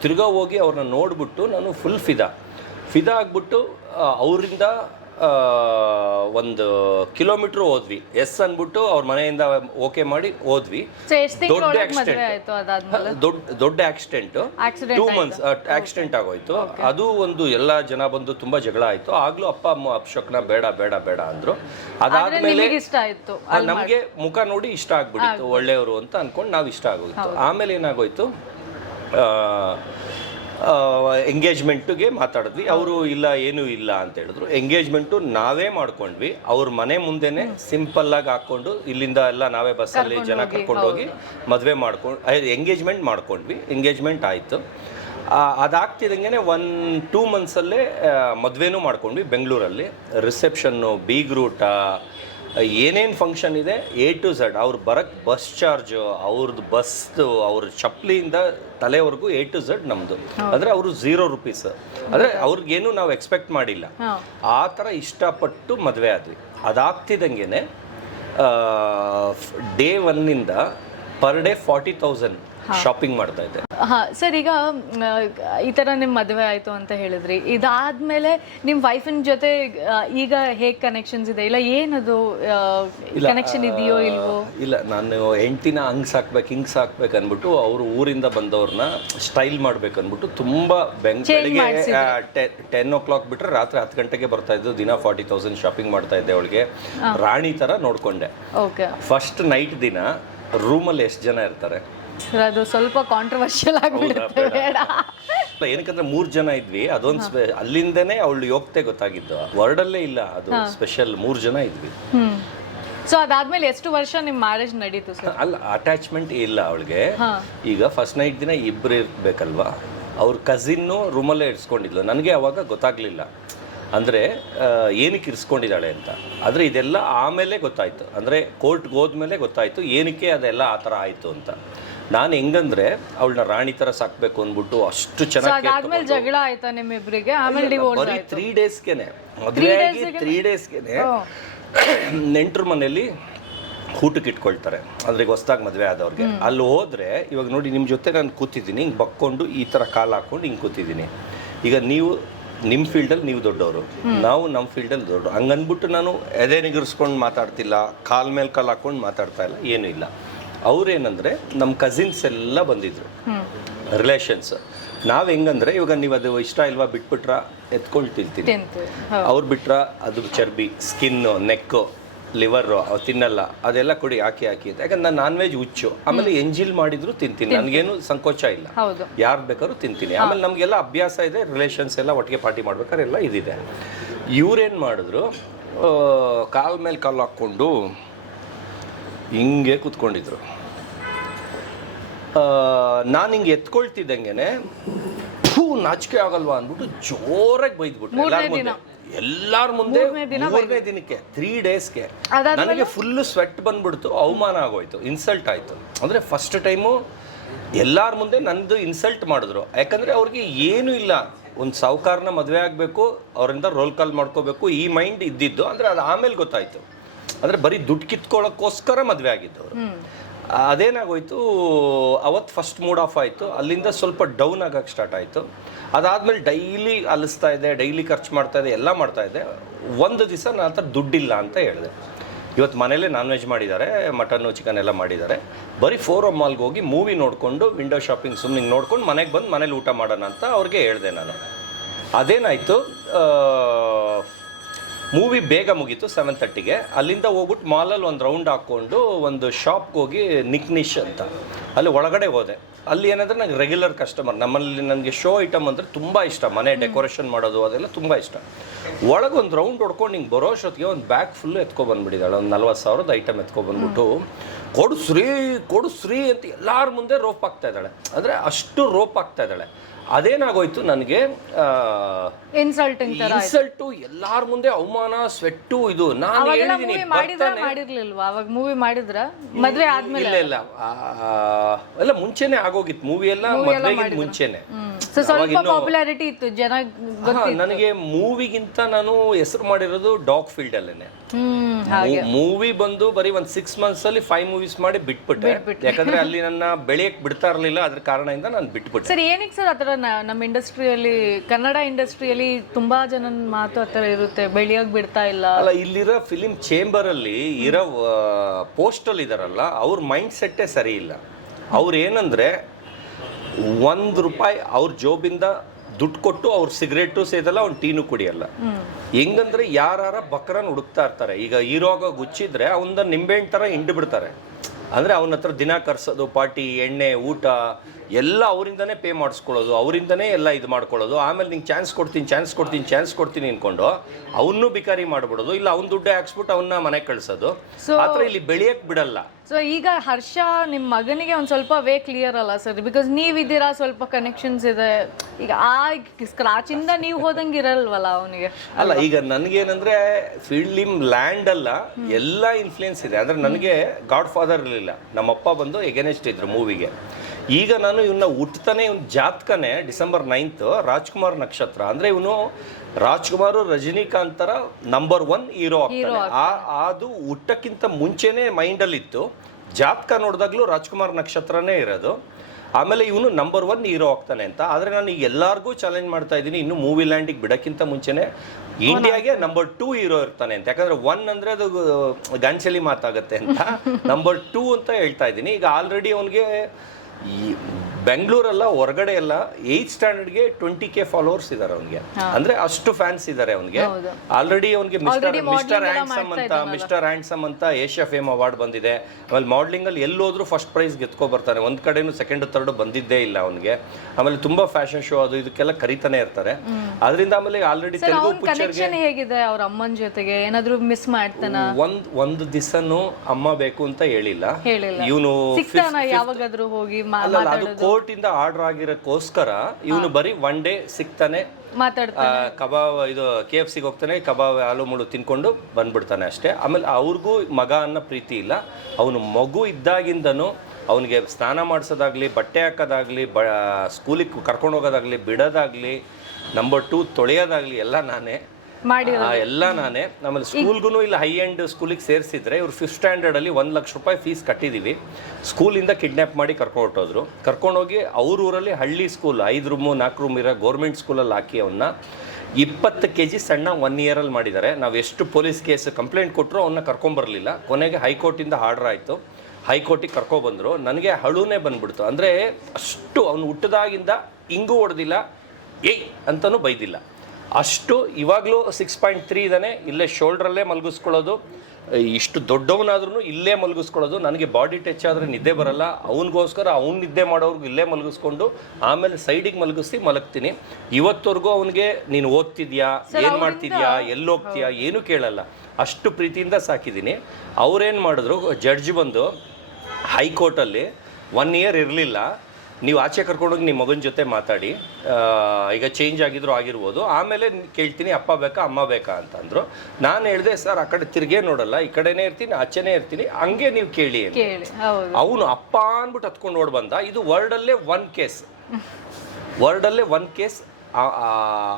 ತಿರ್ಗಾ ಹೋಗಿ ಅವ್ರನ್ನ ನೋಡಿಬಿಟ್ಟು ನಾನು ಫುಲ್ ಫಿದಾ ಆಗಿಬಿಟ್ಟು ಅವರಿಂದ 1 ಕಿಲೋಮೀಟ್ರ್ ಹೋದ್ವಿ. ಎಸ್ ಅಂದ್ಬಿಟ್ಟು ಅವ್ರ ಮನೆಯಿಂದ ಓಕೆ ಮಾಡಿ ಹೋದ್ವಿ. ದೊಡ್ಡ ಆಕ್ಸಿಡೆಂಟ್, 2 ಮಂತ್ಸ್ ಆಕ್ಸಿಡೆಂಟ್ ಆಗೋಯ್ತು. ಅದು ಒಂದು ಎಲ್ಲ ಜನ ಬಂದು ತುಂಬಾ ಜಗಳ ಆಯ್ತು. ಆಗ್ಲೂ ಅಪ್ಪ ಅಮ್ಮ ಅಪಶಕನ ಬೇಡ ಬೇಡ ಬೇಡ ಅಂದ್ರು. ಅದಾದ್ಮೇಲೆ ನಮ್ಗೆ ಮುಖ ನೋಡಿ ಇಷ್ಟ ಆಗ್ಬಿಟ್ಟಿತ್ತು, ಒಳ್ಳೆಯವರು ಅಂತ ಅನ್ಕೊಂಡು ನಾವು ಇಷ್ಟ ಆಗೋಯ್ತು. ಆಮೇಲೆ ಏನಾಗೋಯ್ತು, ಎಂಗೇಜ್ಮೆಂಟ್ಗೆ ಮಾತಾಡಿದ್ವಿ. ಅವರು ಇಲ್ಲ ಏನೂ ಇಲ್ಲ ಅಂತ ಹೇಳಿದ್ರು. ಎಂಗೇಜ್ಮೆಂಟು ನಾವೇ ಮಾಡ್ಕೊಂಡ್ವಿ. ಅವ್ರ ಮನೆ ಮುಂದೆನೆ ಸಿಂಪಲ್ಲಾಗಿ ಹಾಕ್ಕೊಂಡು ಇಲ್ಲಿಂದ ಎಲ್ಲ ನಾವೇ ಬಸ್ಸಲ್ಲಿ ಜನ ಕರ್ಕೊಂಡೋಗಿ ಮದುವೆ ಎಂಗೇಜ್ಮೆಂಟ್ ಮಾಡ್ಕೊಂಡ್ವಿ. ಎಂಗೇಜ್ಮೆಂಟ್ ಆಯಿತು. ಅದಾಗ್ತಿದ್ದಂಗೆ 1-2 ಮಂತ್ಸಲ್ಲೇ ಮದುವೆನೂ ಮಾಡ್ಕೊಂಡ್ವಿ ಬೆಂಗಳೂರಲ್ಲಿ. ರಿಸೆಪ್ಷನ್ನು, ಬೀಗ್ರೂಟ, ಏನೇನು ಫಂಕ್ಷನ್ ಇದೆ A to Z. ಅವ್ರು ಬರೋಕ್ಕೆ ಬಸ್ ಚಾರ್ಜು, ಅವ್ರದ್ದು ಬಸ್ದು, ಅವ್ರ ಚಪ್ಪಲಿಯಿಂದ ತಲೆವರೆಗೂ A to Z ನಮ್ಮದು. ಅಂದರೆ ಅವರು 0 ರೂಪೀಸ್. ಅಂದರೆ ಅವ್ರಿಗೇನು ನಾವು ಎಕ್ಸ್ಪೆಕ್ಟ್ ಮಾಡಿಲ್ಲ. ಆ ಥರ ಇಷ್ಟಪಟ್ಟು ಮದುವೆ ಆದ್ವಿ. ಅದಾಗ್ತಿದ್ದಂಗೆ ಡೇ 1 ಪರ್ ಡೇ 40,000 ಶಾಪಿಂಗ್ ಮಾಡ್ತಾ ಇದ್ದೆ. ಸರ್, ಈಗ ಈ ಥರ ನಿಮ್ಮ ಮದುವೆ ಆಯಿತು ಅಂತ ಹೇಳಿದ್ರಿ. ಇದಾದ್ಮೇಲೆ ನಿಮ್ಮ ವೈಫಿನ ಜೊತೆ ಈಗ ಹೇಗೆ ಕನೆಕ್ಷನ್ಸ್ ಇದೆ, ಇಲ್ಲ ಏನದು ಕನೆಕ್ಷನ್ ಇದೆಯೋ ಇಲ್ವೋ? ಇಲ್ಲ, ನಾನು ಹೆಂಡ್ತಿನ ಹಂಗೆ ಸಾಕ್ಬೇಕು ಹಿಂಗೆ ಸಾಕ್ಬೇಕು ಅಂದ್ಬಿಟ್ಟು ಅವರು ಊರಿಂದ ಬಂದವ್ರನ್ನ ಸ್ಟೈಲ್ ಮಾಡ್ಬೇಕು ಅಂದ್ಬಿಟ್ಟು ತುಂಬ ಬೆಳಿಗ್ಗೆ 10 o'clock ಬಿಟ್ಟರೆ ರಾತ್ರಿ 10 ಗಂಟೆಗೆ ಬರ್ತಾ ಇದ್ದು. ದಿನ 40,000 ಶಾಪಿಂಗ್ ಮಾಡ್ತಾ ಇದ್ದೆ. ಅವಳಿಗೆ ರಾಣಿ ಥರ ನೋಡ್ಕೊಂಡೆ. ಫಸ್ಟ್ ನೈಟ್ ದಿನ ರೂಮಲ್ಲಿ ಎಷ್ಟು ಜನ ಇರ್ತಾರೆ? ಅದು ಸ್ವಲ್ಪ ಕಾಂಟ್ರವರ್ಷಿಯಲ್ ಆಗಿಬಿಡುತ್ತೆ. ಏನಕ್ಕಂದ್ರೆ 3 ಜನ ಇದ್ವಿ. ಅದೊಂದು ಅಲ್ಲಿಂದನೇ ಅವಳು ಯೋಗ್ಯತೆ ಗೊತ್ತಾಗಿದ್ದು. ವರ್ಡಲ್ಲೇ ಇಲ್ಲ, ಅದು ಸ್ಪೆಷಲ್. 3 ಜನ ಇದ್ವಿ. ಸೊ ಅದಾದ್ಮೇಲೆ ಎಷ್ಟು ವರ್ಷ ನಿಮ್ಮ ಮ್ಯಾರೇಜ್ ನಡೀತು ಸರ್? ಅಲ್ಲ, ಅಟ್ಯಾಚ್ಮೆಂಟ್ ಇಲ್ಲ ಅವಳಿಗೆ. ಈಗ ಫಸ್ಟ್ ನೈಟ್ ದಿನ ಇಬ್ಬರು ಇರ್ಬೇಕಲ್ವಾ. ಅವ್ರ ಕಸಿನ್ನು ರೂಮಲ್ಲೇ ಇರಿಸ್ಕೊಂಡಿದ್ಲು. ನನಗೆ ಅವಾಗ ಗೊತ್ತಾಗ್ಲಿಲ್ಲ ಅಂದರೆ ಏನಕ್ಕೆ ಇರಿಸ್ಕೊಂಡಿದ್ದಾಳೆ ಅಂತ. ಆದರೆ ಇದೆಲ್ಲ ಆಮೇಲೆ ಗೊತ್ತಾಯಿತು. ಅಂದರೆ ಕೋರ್ಟ್ಗೆ ಹೋದ್ಮೇಲೆ ಗೊತ್ತಾಯಿತು ಏನಕ್ಕೆ ಅದೆಲ್ಲ ಆ ಥರ ಆಯಿತು ಅಂತ. ನಾನು ಹೆಂಗಂದ್ರೆ ಅವಳನ್ನ ರಾಣಿ ಥರ ಸಾಕಬೇಕು ಅಂದ್ಬಿಟ್ಟು ಅಷ್ಟು ಚೆನ್ನಾಗಿ. ಅದಾದ್ಮೇಲೆ ಜಗಳ ಆಯ್ತಾ ನಿಮ್ಮಿಬ್ಬರಿಗೆ? ಆಮೇಲೆ ಡಿವೋರ್ಸ್ ಆಯ್ತು. 3 ಡೇಸ್ಗೆನೆ ಮದುವೆ ಆಗಿ 3 ಡೇಸ್ಗೆನೆ ನೆಂಟ್ರ ಮನೇಲಿ ಊಟಕ್ಕೆ ಇಟ್ಕೊಳ್ತಾರೆ. ಅಂದ್ರೆ ಹೊಸ್ದಾಗಿ ಮದುವೆ ಆದವ್ರಿಗೆ. ಅಲ್ಲಿ ಹೋದ್ರೆ ಇವಾಗ ನೋಡಿ, ನಿಮ್ಮ ಜೊತೆ ನಾನು ಕೂತಿದ್ದೀನಿ, ಹಿಂಗೆ ಬಕ್ಕೊಂಡು ಈ ಥರ ಕಾಲು ಹಾಕ್ಕೊಂಡು ಹಿಂಗೆ ಕೂತಿದ್ದೀನಿ. ಈಗ ನೀವು ನಿಮ್ಮ ಫೀಲ್ಡಲ್ಲಿ ನೀವು ದೊಡ್ಡವರು, ನಾವು ನಮ್ಮ ಫೀಲ್ಡಲ್ಲಿ ದೊಡ್ಡವರು. ಹಂಗನ್ಬಿಟ್ಟು ನಾನು ಎದೆ ನಿಗರ್ಸ್ಕೊಂಡು ಮಾತಾಡ್ತಿಲ್ಲ, ಕಾಲ್ ಮೇಲೆ ಕಾಲು ಹಾಕ್ಕೊಂಡು ಮಾತಾಡ್ತಾ ಇಲ್ಲ, ಏನೂ ಇಲ್ಲ. ಅವ್ರೇನಂದರೆ ನಮ್ಮ ಕಸಿನ್ಸ್ ಎಲ್ಲ ಬಂದಿದ್ರು, ರಿಲೇಷನ್ಸ್. ನಾವು ಹೆಂಗಂದ್ರೆ ಇವಾಗ ನೀವು ಅದು ಇಷ್ಟ ಇಲ್ವಾ ಬಿಟ್ಬಿಟ್ರ ಎತ್ಕೊಂಡು ತಿಂತೀನಿ. ಅವ್ರು ಬಿಟ್ರ ಅದು ಚರ್ಬಿ, ಸ್ಕಿನ್ನು, ನೆಕ್ಕು, ಲಿವರು ತಿನ್ನಲ್ಲ, ಅದೆಲ್ಲ ಕೊಡಿ ಹಾಕಿ ಹಾಕಿ ಅಂತ. ಯಾಕಂದ್ರೆ ನಾನು ನಾನ್ ವೆಜ್ ಹುಚ್ಚು. ಆಮೇಲೆ ಎಂಜಿಲ್ ಮಾಡಿದ್ರು ತಿಂತೀನಿ, ನನಗೇನು ಸಂಕೋಚ ಇಲ್ಲ, ಯಾರು ಬೇಕಾದ್ರೂ ತಿಂತೀನಿ. ಆಮೇಲೆ ನಮಗೆಲ್ಲ ಅಭ್ಯಾಸ ಇದೆ, ರಿಲೇಷನ್ಸ್ ಎಲ್ಲ ಒಟ್ಟಿಗೆ ಪಾರ್ಟಿ ಮಾಡ್ಬೇಕಾದ್ರೆ ಎಲ್ಲ ಇದಿದೆ. ಇವ್ರೇನು ಮಾಡಿದ್ರು, ಕಾಲ್ ಮೇಲೆ ಕಾಲು ಹಾಕ್ಕೊಂಡು ಹಿಂಗೆ ಕೂತ್ಕೊಂಡಿದ್ರು. ನಾನು ಹಿಂಗೆ ಎತ್ಕೊಳ್ತಿದ್ದಂಗೆ ನಾಚಿಕೆ ಆಗಲ್ವಾ ಅಂದ್ಬಿಟ್ಟು ಜೋರಾಗಿ ಬೈದ್ಬಿಟ್ಟು ಎಲ್ಲಾರ ಮುಂದೆ 3ನೇ ದಿನಕ್ಕೆ 3 ಡೇಸ್ಗೆ ನನಗೆ ಫುಲ್ ಸ್ವೆಟ್ ಬಂದ್ಬಿಡ್ತು. ಅವಮಾನ ಆಗೋಯ್ತು, ಇನ್ಸಲ್ಟ್ ಆಯಿತು. ಅಂದರೆ ಫಸ್ಟ್ ಟೈಮು ಎಲ್ಲಾರ ಮುಂದೆ ನಂದು ಇನ್ಸಲ್ಟ್ ಮಾಡಿದ್ರು. ಯಾಕಂದರೆ ಅವ್ರಿಗೆ ಏನೂ ಇಲ್ಲ, ಒಂದು ಸಾಹುಕಾರನ ಮದುವೆ ಆಗಬೇಕು, ಅವರಿಂದ ರೋಲ್ ಕಾಲ್ ಮಾಡ್ಕೋಬೇಕು, ಈ ಮೈಂಡ್ ಇದ್ದಿದ್ದು. ಅಂದರೆ ಅದು ಆಮೇಲೆ ಗೊತ್ತಾಯಿತು. ಅಂದರೆ ಬರೀ ದುಡ್ಡು ಕಿತ್ಕೊಳ್ಳೋಕ್ಕೋಸ್ಕರ ಮದುವೆ ಆಗಿದ್ದವರು. ಅದೇನಾಗೋಯ್ತು, ಅವತ್ತು ಫಸ್ಟ್ ಮೂಡ್ ಆಫ್ ಆಯಿತು. ಅಲ್ಲಿಂದ ಸ್ವಲ್ಪ ಡೌನ್ ಆಗಕ್ಕೆ ಸ್ಟಾರ್ಟ್ ಆಯಿತು. ಅದಾದಮೇಲೆ ಡೈಲಿ ಅಲಿಸ್ತಾ ಇದೆ, ಡೈಲಿ ಖರ್ಚು ಮಾಡ್ತಾ ಇದೆ, ಎಲ್ಲ ಮಾಡ್ತಾ ಇದೆ. ಒಂದು ದಿವಸ ನನ್ನ ಹತ್ರ ದುಡ್ಡಿಲ್ಲ ಅಂತ ಹೇಳಿದೆ. ಇವತ್ತು ಮನೇಲೇ ನಾನ್ ವೆಜ್ ಮಾಡಿದ್ದಾರೆ, ಮಟನ್ನು ಚಿಕನ್ ಎಲ್ಲ ಮಾಡಿದ್ದಾರೆ. ಬರೀ 4 ಮಾಲ್ಗೆ ಹೋಗಿ ಮೂವಿ ನೋಡಿಕೊಂಡು, ವಿಂಡೋ ಶಾಪಿಂಗ್ ಸುಮ್ಮನೆ ನೋಡ್ಕೊಂಡು ಮನೆಗೆ ಬಂದು ಮನೇಲಿ ಊಟ ಮಾಡೋಣ ಅಂತ ಅವ್ರಿಗೆ ಹೇಳಿದೆ ನಾನು. ಅದೇನಾಯಿತು, ಮೂವಿ ಬೇಗ ಮುಗೀತು 7:30ಗೆ. ಅಲ್ಲಿಂದ ಹೋಗ್ಬಿಟ್ಟು ಮಾಲಲ್ಲಿ ಒಂದು ರೌಂಡ್ ಹಾಕ್ಕೊಂಡು ಒಂದು ಶಾಪ್ಗೆ ಹೋಗಿ ನಿಕ್ನಿಶ್ ಅಂತ ಅಲ್ಲಿ ಒಳಗಡೆ ಹೋದೆ. ಅಲ್ಲಿ ಏನಂದರೆ ನನಗೆ ರೆಗ್ಯುಲರ್ ಕಸ್ಟಮರ್. ನಮ್ಮಲ್ಲಿ ನನಗೆ ಶೋ ಐಟಮ್ ಅಂದರೆ ತುಂಬ ಇಷ್ಟ, ಮನೆ ಡೆಕೋರೇಷನ್ ಮಾಡೋದು ಅದೆಲ್ಲ ತುಂಬ ಇಷ್ಟ. ಒಳಗೆ ಒಂದು ರೌಂಡ್ ಹೊಡ್ಕೊಂಡು ಹಿಂಗೆ ಬರೋ ಅಷ್ಟೊತ್ತಿಗೆ ಒಂದು ಬ್ಯಾಗ್ ಫುಲ್ಲು ಎತ್ಕೊಬಂದ್ಬಿಟ್ಟಿದ್ದಾಳೆ. ಒಂದು 40,000 ಐಟಮ್ ಎತ್ಕೊಬಂದ್ಬಿಟ್ಟು ಕೊಡು ಅಂತ ಎಲ್ಲರ ಮುಂದೆ ರೋಪ್ ಆಗ್ತಾ ಇದ್ದಾಳೆ. ಅಂದರೆ ಅಷ್ಟು ರೋಪ್ ಆಗ್ತಾ ಇದ್ದಾಳೆ. ಅದೇನಾಗೋಯ್ತು, ನನಗೆ ಇನ್ಸಲ್ಟು, ಎಲ್ಲಾರ ಮುಂದೆ ಅವಮಾನ, ಸ್ವೆಟ್ಟು. ಇದು ನಾನು ಹೇಳಿದ್ದೀನಿ ಇಲ್ಲ ಎಲ್ಲ ಮುಂಚೆನೆ ಆಗೋಗಿತ್ತು. ಮೂವಿ ಎಲ್ಲ ಮದುವೆಗಿಂತ ಮುಂಚೆನೆ. ನನಗೆ ಮೂವಿಗಿಂತ ನಾನು ಹೆಸರು ಮಾಡಿರೋದು ಡಾಗ್ ಫೀಲ್ಡ್ ಅಲ್ಲೇನೆ. ಮೂವಿ ಬಂದು ಬರೀ ಒಂದು 6 months ಅಲ್ಲಿ 5 movies ಮಾಡಿ ಬಿಟ್ಬಿಟ್ಟೆ. ಯಾಕಂದ್ರೆ ಅಲ್ಲಿ ನನ್ನ ಬೆಳೆಯಕ್ಕೆ ಬಿಡ್ತಾ ಇರಲಿಲ್ಲ. ಅದ್ರ ಕಾರಣದಿಂದ ನಾನು ಬಿಟ್ಬಿಟ್ಟೆ. ಸರ್, ಏನಕ್ಕೆ ಸರ್ ಆತರ ನಮ್ಮ ಇಂಡಸ್ಟ್ರಿಯಲ್ಲಿ, ಕನ್ನಡ ಇಂಡಸ್ಟ್ರಿಯಲ್ಲಿ ತುಂಬಾ ಜನ ಮಾತು ಆತರ ಇರುತ್ತೆ, ಬೆಳೆಯಕ್ಕೆ ಬಿಡ್ತಾ ಇಲ್ಲ? ಅಲ್ಲ, ಇಲ್ಲಿರೋ ಫಿಲಿಂ ಚೇಂಬರ್ ಅಲ್ಲಿ ಇರೋ ಪೋಸ್ಟಲ್ ಇದಾರಲ್ಲ, ಅವ್ರ ಮೈಂಡ್ ಸೆಟ್ಟೇ ಸರಿ ಇಲ್ಲ. ಅವ್ರು ಏನಂದ್ರೆ ₹1 ಅವ್ರ ಜೋಬಿಂದ ದುಡ್ಡು ಕೊಟ್ಟು ಅವ್ರು ಸಿಗರೇಟು ಸೇದಲ್ಲ, ಅವ್ನು ಟೀನು ಕುಡಿಯಲ್ಲ. ಹೆಂಗಂದ್ರೆ ಯಾರ ಬಕ್ರನ್ ಹುಡುಕ್ತಾ ಇರ್ತಾರೆ. ಈಗ ಹೀರೋಗ ಗುಚ್ಚಿದ್ರೆ ಅವನ ನಿಂಬೆಹಣ್ಣು ಥರ ಹಿಂಡು ಬಿಡ್ತಾರೆ. ಅಂದರೆ ಅವನ ಹತ್ರ ದಿನ ಕರ್ಸೋದು, ಪಾರ್ಟಿ, ಎಣ್ಣೆ, ಊಟ ಎಲ್ಲ ಅವರಿಂದನೇ ಪೇ ಮಾಡಿಸ್ಕೊಳ್ಳೋದು, ಅವರಿಂದನೇ ಎಲ್ಲ ಇದು ಮಾಡ್ಕೊಳ್ಳೋದು. ಆಮೇಲೆ ನಿಂಗೆ ಚಾನ್ಸ್ ಕೊಡ್ತೀನಿ ಅಂದ್ಕೊಂಡು ಅವನ್ನೂ ಬಿಕಾರಿ ಮಾಡಿಬಿಡೋದು, ಇಲ್ಲ ಅವ್ನ ದುಡ್ಡೇ ಹಾಕ್ಸ್ಬಿಟ್ಟು ಅವನ್ನ ಮನೆಗೆ ಕಳಿಸೋದು. ಆ ಥರ ಇಲ್ಲಿ ಬೆಳೆಯಕ್ಕೆ ಬಿಡಲ್ಲ. ಸೊ ಈಗ ಹರ್ಷ ನಿಮ್ಮ ಮಗನಿಗೆ ಒಂದು ಸ್ವಲ್ಪ ವೇ ಕ್ಲಿಯರ್ ಅಲ್ಲ ಸರ್, ಬಿಕಾಸ್ ನೀವಿದ್ದೀರಾ, ಸ್ವಲ್ಪ ಕನೆಕ್ಷನ್ಸ್ ಇದೆ. ಈಗ ಆ ಸ್ಕ್ರಾಚಿಂದ ನೀವು ಹೋದಂಗೆ ಇರಲ್ವಲ್ಲ ಅವನಿಗೆ. ಅಲ್ಲ, ಈಗ ನನಗೇನಂದ್ರೆ ಫಿಲ್ಮ್ ಲ್ಯಾಂಡ್ ಅಲ್ಲ, ಎಲ್ಲ ಇನ್ಫ್ಲೂಯೆನ್ಸ್ ಇದೆ. ಅಂದರೆ ನನಗೆ ಗಾಡ್ ಫಾದರ್ ಇರಲಿಲ್ಲ, ನಮ್ಮಪ್ಪ ಬಂದು ಎಗೇನೆಸ್ಟ್ ಇದ್ರು ಮೂವಿಗೆ. ಈಗ ನಾನು ಇವನ್ನ ಹುಟ್ಟತಾನೆ, ಇವನ್ ಜಾತಕನೇ December 9th ರಾಜ್ಕುಮಾರ್ ನಕ್ಷತ್ರ. ಅಂದರೆ ಇವನು ರಾಜ್ಕುಮಾರ್ ರಜನಿಕಾಂತರ ನಂಬರ್ 1 ಹೀರೋ ಆಗ್ತಾನೆ. ಅದು ಹುಟ್ಟಕ್ಕಿಂತ ಮುಂಚೆನೇ ಮೈಂಡಲ್ಲಿತ್ತು. ಜಾತಕ ನೋಡಿದಾಗ್ಲೂ ರಾಜ್ಕುಮಾರ್ ನಕ್ಷತ್ರನೇ ಇರೋದು. ಆಮೇಲೆ ಇವನು ನಂಬರ್ 1 ಹೀರೋ ಆಗ್ತಾನೆ ಅಂತ. ಆದರೆ ನಾನು ಈಗ ಎಲ್ಲರಿಗೂ ಚಾಲೆಂಜ್ ಮಾಡ್ತಾ ಇದ್ದೀನಿ, ಇನ್ನು ಮೂವಿ ಲ್ಯಾಂಡಿಗೆ ಬಿಡೋಕ್ಕಿಂತ ಮುಂಚೆನೇ ಇಂಡಿಯಾಗೆ ನಂಬರ್ 2 ಹೀರೋ ಇರ್ತಾನೆ ಅಂತ. ಯಾಕಂದರೆ 1 ಅಂದರೆ ಅದು ಗಾಂಚಲಿ ಮಾತಾಗುತ್ತೆ ಅಂತ, ನಂಬರ್ 2 ಅಂತ ಹೇಳ್ತಾ ಇದ್ದೀನಿ. ಈಗ ಆಲ್ರೆಡಿ ಅವನಿಗೆ ಈ ಬೆಂಗಳೂರೆಲ್ಲ ಹೊರಗಡೆ ಎಲ್ಲ 8th ಸ್ಟ್ಯಾಂಡರ್ಡ್ಗೆ 20K ಫಾಲೋವರ್ಸ್ ಇದ್ದಾರೆ ಅವನಿಗೆ. ಅಂದ್ರೆ ಅಷ್ಟು ಫ್ಯಾನ್ಸ್ ಇದ್ದಾರೆ ಅವನಿಗೆ. ಆಲ್ರೆಡಿ ಅವನಿಗೆ ಮಿಸ್ಟರ್ ಹ್ಯಾಂಡ್ಸಮ್ ಅಂತ ಏಷ್ಯಾ ಫೇಮ್ ಅವಾರ್ಡ್ ಬಂದಿದೆ. ಆಮೇಲೆ ಮಾಡ್ಲಿಂಗ್ ಅಲ್ಲಿ ಎಲ್ಲೋದ್ರೂ ಫಸ್ಟ್ ಪ್ರೈಸ್ ಗೆತ್ಕೊ ಬರ್ತಾನೆ. ಒಂದ್ ಕಡೆನೂ ಸೆಕೆಂಡ್ ಥರ್ಡ್ ಬಂದಿದ್ದೇ ಇಲ್ಲ ಅವನಿಗೆ. ಆಮೇಲೆ ತುಂಬಾ ಫ್ಯಾಷನ್ ಶೋ ಅದು ಇದಕ್ಕೆಲ್ಲ ಕರೀತಾನೆ ಇರ್ತಾರೆ. ಅದರಿಂದ ಆಮೇಲೆ ಆಲ್ರೆಡಿ ತೆಲುಗು ಪಿಕ್ಚರ್ಗೆ ಹೇಗಿದೆ ಅವ್ರ ಅಮ್ಮನ ಜೊತೆಗೆ, ಏನಾದ್ರೂ ಮಿಸ್ ಮಾಡ್ತಾನ? ಒಂದು ದಿವಸನೂ ಅಮ್ಮ ಬೇಕು ಅಂತ ಹೇಳಿಲ್ಲ ಇವನು. ಯಾವಾಗಾದ್ರೂ ಹೋಗಿ ಅದು ಕೋರ್ಟ್ ಇಂದ ಆರ್ಡರ್ ಆಗಿರೋಕ್ಕೋಸ್ಕರ ಇವನು ಬರೀ 1 ಡೇ ಸಿಗ್ತಾನೆ, ಕಬಾಬ್ ಇದು KFCಗೆ ಹೋಗ್ತಾನೆ, ಕಬಾಬ್ ಹಾಲು ಮುಳು ತಿನ್ಕೊಂಡು ಬಂದ್ಬಿಡ್ತಾನೆ ಅಷ್ಟೇ. ಆಮೇಲೆ ಅವ್ರಿಗೂ ಮಗ ಅನ್ನೋ ಪ್ರೀತಿ ಇಲ್ಲ. ಅವನು ಮಗು ಇದ್ದಾಗಿಂದನೂ ಅವನಿಗೆ ಸ್ನಾನ ಮಾಡಿಸೋದಾಗ್ಲಿ, ಬಟ್ಟೆ ಹಾಕೋದಾಗ್ಲಿ, ಸ್ಕೂಲಿಗೆ ಕರ್ಕೊಂಡು ಹೋಗೋದಾಗ್ಲಿ, ಬಿಡೋದಾಗ್ಲಿ, ನಂಬರ್ 2 ತೊಳೆಯೋದಾಗ್ಲಿ ಎಲ್ಲ ನಾನೇ. ಆಮೇಲೆ ಸ್ಕೂಲ್ಗೂ ಇಲ್ಲ, ಹೈ ಎಂಡ್ ಸ್ಕೂಲಿಗೆ ಸೇರಿಸಿದ್ರೆ ಇವ್ರು 5th ಸ್ಟ್ಯಾಂಡರ್ಡಲ್ಲಿ 1 ಲಕ್ಷ ರೂಪಾಯಿ ಫೀಸ್ ಕಟ್ಟಿದ್ದೀವಿ. ಸ್ಕೂಲಿಂದ ಕಿಡ್ನ್ಯಾಪ್ ಮಾಡಿ ಕರ್ಕೊಂಡೋದ್ರು. ಕರ್ಕೊಂಡೋಗಿ ಅವ್ರ ಊರಲ್ಲಿ ಹಳ್ಳಿ ಸ್ಕೂಲ್ 5 ರೂಮು 4 ರೂಮ್ ಇರೋ ಗೌರ್ಮೆಂಟ್ ಸ್ಕೂಲಲ್ಲಿ ಹಾಕಿ ಅವನ್ನ 20 kg ಸಣ್ಣ 1 ಇಯರಲ್ಲಿ ಮಾಡಿದ್ದಾರೆ. ನಾವು ಎಷ್ಟು ಪೊಲೀಸ್ ಕೇಸ್ ಕಂಪ್ಲೇಂಟ್ ಕೊಟ್ಟರು ಅವನ್ನ ಕರ್ಕೊಂಬರಲಿಲ್ಲ. ಕೊನೆಗೆ ಹೈಕೋರ್ಟಿಂದ ಆರ್ಡರ್ ಆಯಿತು, ಹೈಕೋರ್ಟಿಗೆ ಕರ್ಕೊಬಂದರು. ನನಗೆ ಹಳುನೇ ಬಂದ್ಬಿಡ್ತು. ಅಂದರೆ ಅಷ್ಟು ಅವನು ಹುಟ್ಟಿದಾಗಿಂದ ಹಿಂಗೂ ಹೊಡೆದಿಲ್ಲ, ಏಯ್ ಅಂತಲೂ ಬೈದಿಲ್ಲ. ಅಷ್ಟು ಇವಾಗಲೂ 6.3 ಇದ್ದಾನೆ. ಇಲ್ಲೇ ಶೋಲ್ಡ್ರಲ್ಲೇ ಮಲಗಿಸ್ಕೊಳ್ಳೋದು, ಇಷ್ಟು ದೊಡ್ಡವನಾದ್ರೂ ಇಲ್ಲೇ ಮಲಗಿಸ್ಕೊಳ್ಳೋದು. ನನಗೆ ಬಾಡಿ ಟಚ್ ಆದರೆ ನಿದ್ದೆ ಬರಲ್ಲ. ಅವನಿಗೋಸ್ಕರ ಅವ್ನು ನಿದ್ದೆ ಮಾಡೋರ್ಗು ಇಲ್ಲೇ ಮಲಗಿಸ್ಕೊಂಡು ಆಮೇಲೆ ಸೈಡಿಗೆ ಮಲಗ್ತೀನಿ. ಇವತ್ತವರೆಗೂ ಅವನಿಗೆ ನೀನು ಓದ್ತಿದ್ಯಾ, ಏನು ಮಾಡ್ತಿದ್ಯಾ, ಎಲ್ಲೋಗ್ತೀಯಾ ಏನೂ ಕೇಳಲ್ಲ. ಅಷ್ಟು ಪ್ರೀತಿಯಿಂದ ಸಾಕಿದ್ದೀನಿ. ಅವ್ರೇನು ಮಾಡಿದ್ರು, ಜಡ್ಜ್ ಬಂದು ಹೈಕೋರ್ಟಲ್ಲಿ 1 ಇಯರ್ ಇರಲಿಲ್ಲ, ನೀವು ಆಚೆ ಕರ್ಕೊಂಡೋಗಿ ನಿಮ್ಮ ಮಗನ ಜೊತೆ ಮಾತಾಡಿ, ಈಗ ಚೇಂಜ್ ಆಗಿರ್ಬೋದು, ಆಮೇಲೆ ಕೇಳ್ತೀನಿ ಅಪ್ಪ ಬೇಕಾ ಅಮ್ಮ ಬೇಕಾ ಅಂತಂದರು. ನಾನು ಹೇಳಿದೆ, ಸರ್ ಆ ಕಡೆ ತಿರ್ಗೇ ನೋಡಲ್ಲ, ಈ ಕಡೆನೇ ಇರ್ತೀನಿ, ಆಚೆನೇ ಇರ್ತೀನಿ, ಹಂಗೆ ನೀವು ಕೇಳಿ. ಅವನು ಅಪ್ಪ ಅಂದ್ಬಿಟ್ಟು ಹತ್ಕೊಂಡು ಓಡ್ ಬಂದ. ಇದು ವರ್ಡಲ್ಲೇ 1 ಕೇಸ್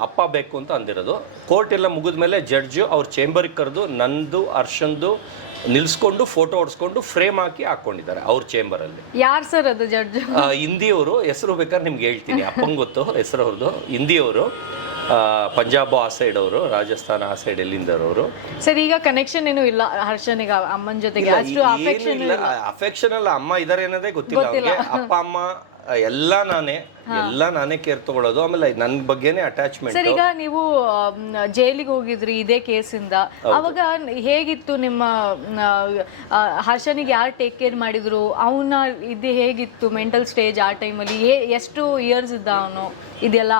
ಅಪ್ಪ ಬೇಕು ಅಂತ ಅಂದಿರೋದು. ಕೋರ್ಟ್ ಎಲ್ಲ ಮುಗಿದ್ಮೇಲೆ ಜಡ್ಜು ಅವ್ರ ಚೇಂಬರ್ಗೆ ಕರೆದು ನಂದು ಹರ್ಷಂದು ನಿಲ್ಸ್ಕೊಂಡು ಫೋಟೋ ಹೊಡ್ಸ್ಕೊಂಡು ಫ್ರೇಮ್ ಹಾಕೊಂಡಿದ್ದಾರೆ ಅವ್ರ ಚೇಂಬರಲ್ಲಿ. ಯಾರು ಸರ್ ಅದು ಜಡ್ಜ್? ಹಿಂದಿಯವರು, ಹೆಸರು ಬೇಕಾದ್ರೆ ನಿಮ್ಗೆ ಹೇಳ್ತೀನಿ, ಅಪ್ಪಂಗೆ ಗೊತ್ತು ಹೆಸರು ಅವ್ರದ್ದು. ಹಿಂದಿಯವರು, ಪಂಜಾಬ್ ಆ ಸೈಡ್ ಅವರು, ರಾಜಸ್ಥಾನ ಆ ಸೈಡ್ ಎಲ್ಲಿಂದವರು. ಸರ್ ಈಗ ಕನೆಕ್ಷನ್ ಏನು ಇಲ್ಲ ಹರ್ಷನಿಗೆ ಅಮ್ಮನ ಜೊತೆಗೆ? ಅಫೆಕ್ಷನ್ ಅಲ್ಲ, ಅಮ್ಮ ಇದಾರೆ ಅನ್ನೋದೇ ಗೊತ್ತಿಲ್ಲ ಅವ್ರಿಗೆ. ಅಪ್ಪ ಅಮ್ಮ ಎಲ್ಲ ನಾನೇ ಕೇರ್ ತಗೊಳ್ಳೋದು. ಆಮೇಲೆ ನನ್ನ ಬಗ್ಗೆನೇ ಅಟ್ಯಾಚ್ಮೆಂಟ್. ಸರ್ ಈಗ ನೀವು ಜೈಲಿಗೆ ಹೋಗಿದ್ರಿ ಇದೇ ಕೇಸಿಂದ, ಅವಾಗ ಹೇಗಿತ್ತು ನಿಮ್ಮ ಹರ್ಷನಿಗೆ ಯಾರು ಟೇಕ್ ಕೇರ್ ಮಾಡಿದ್ರು? ಅವನ ಇದು ಹೇಗಿತ್ತು ಮೆಂಟಲ್ ಸ್ಟೇಜ್ ಆ ಟೈಮಲ್ಲಿ? ಎಷ್ಟು ಇಯರ್ಸ್ ಇದ್ದ ಅವನು ಇದೆಲ್ಲ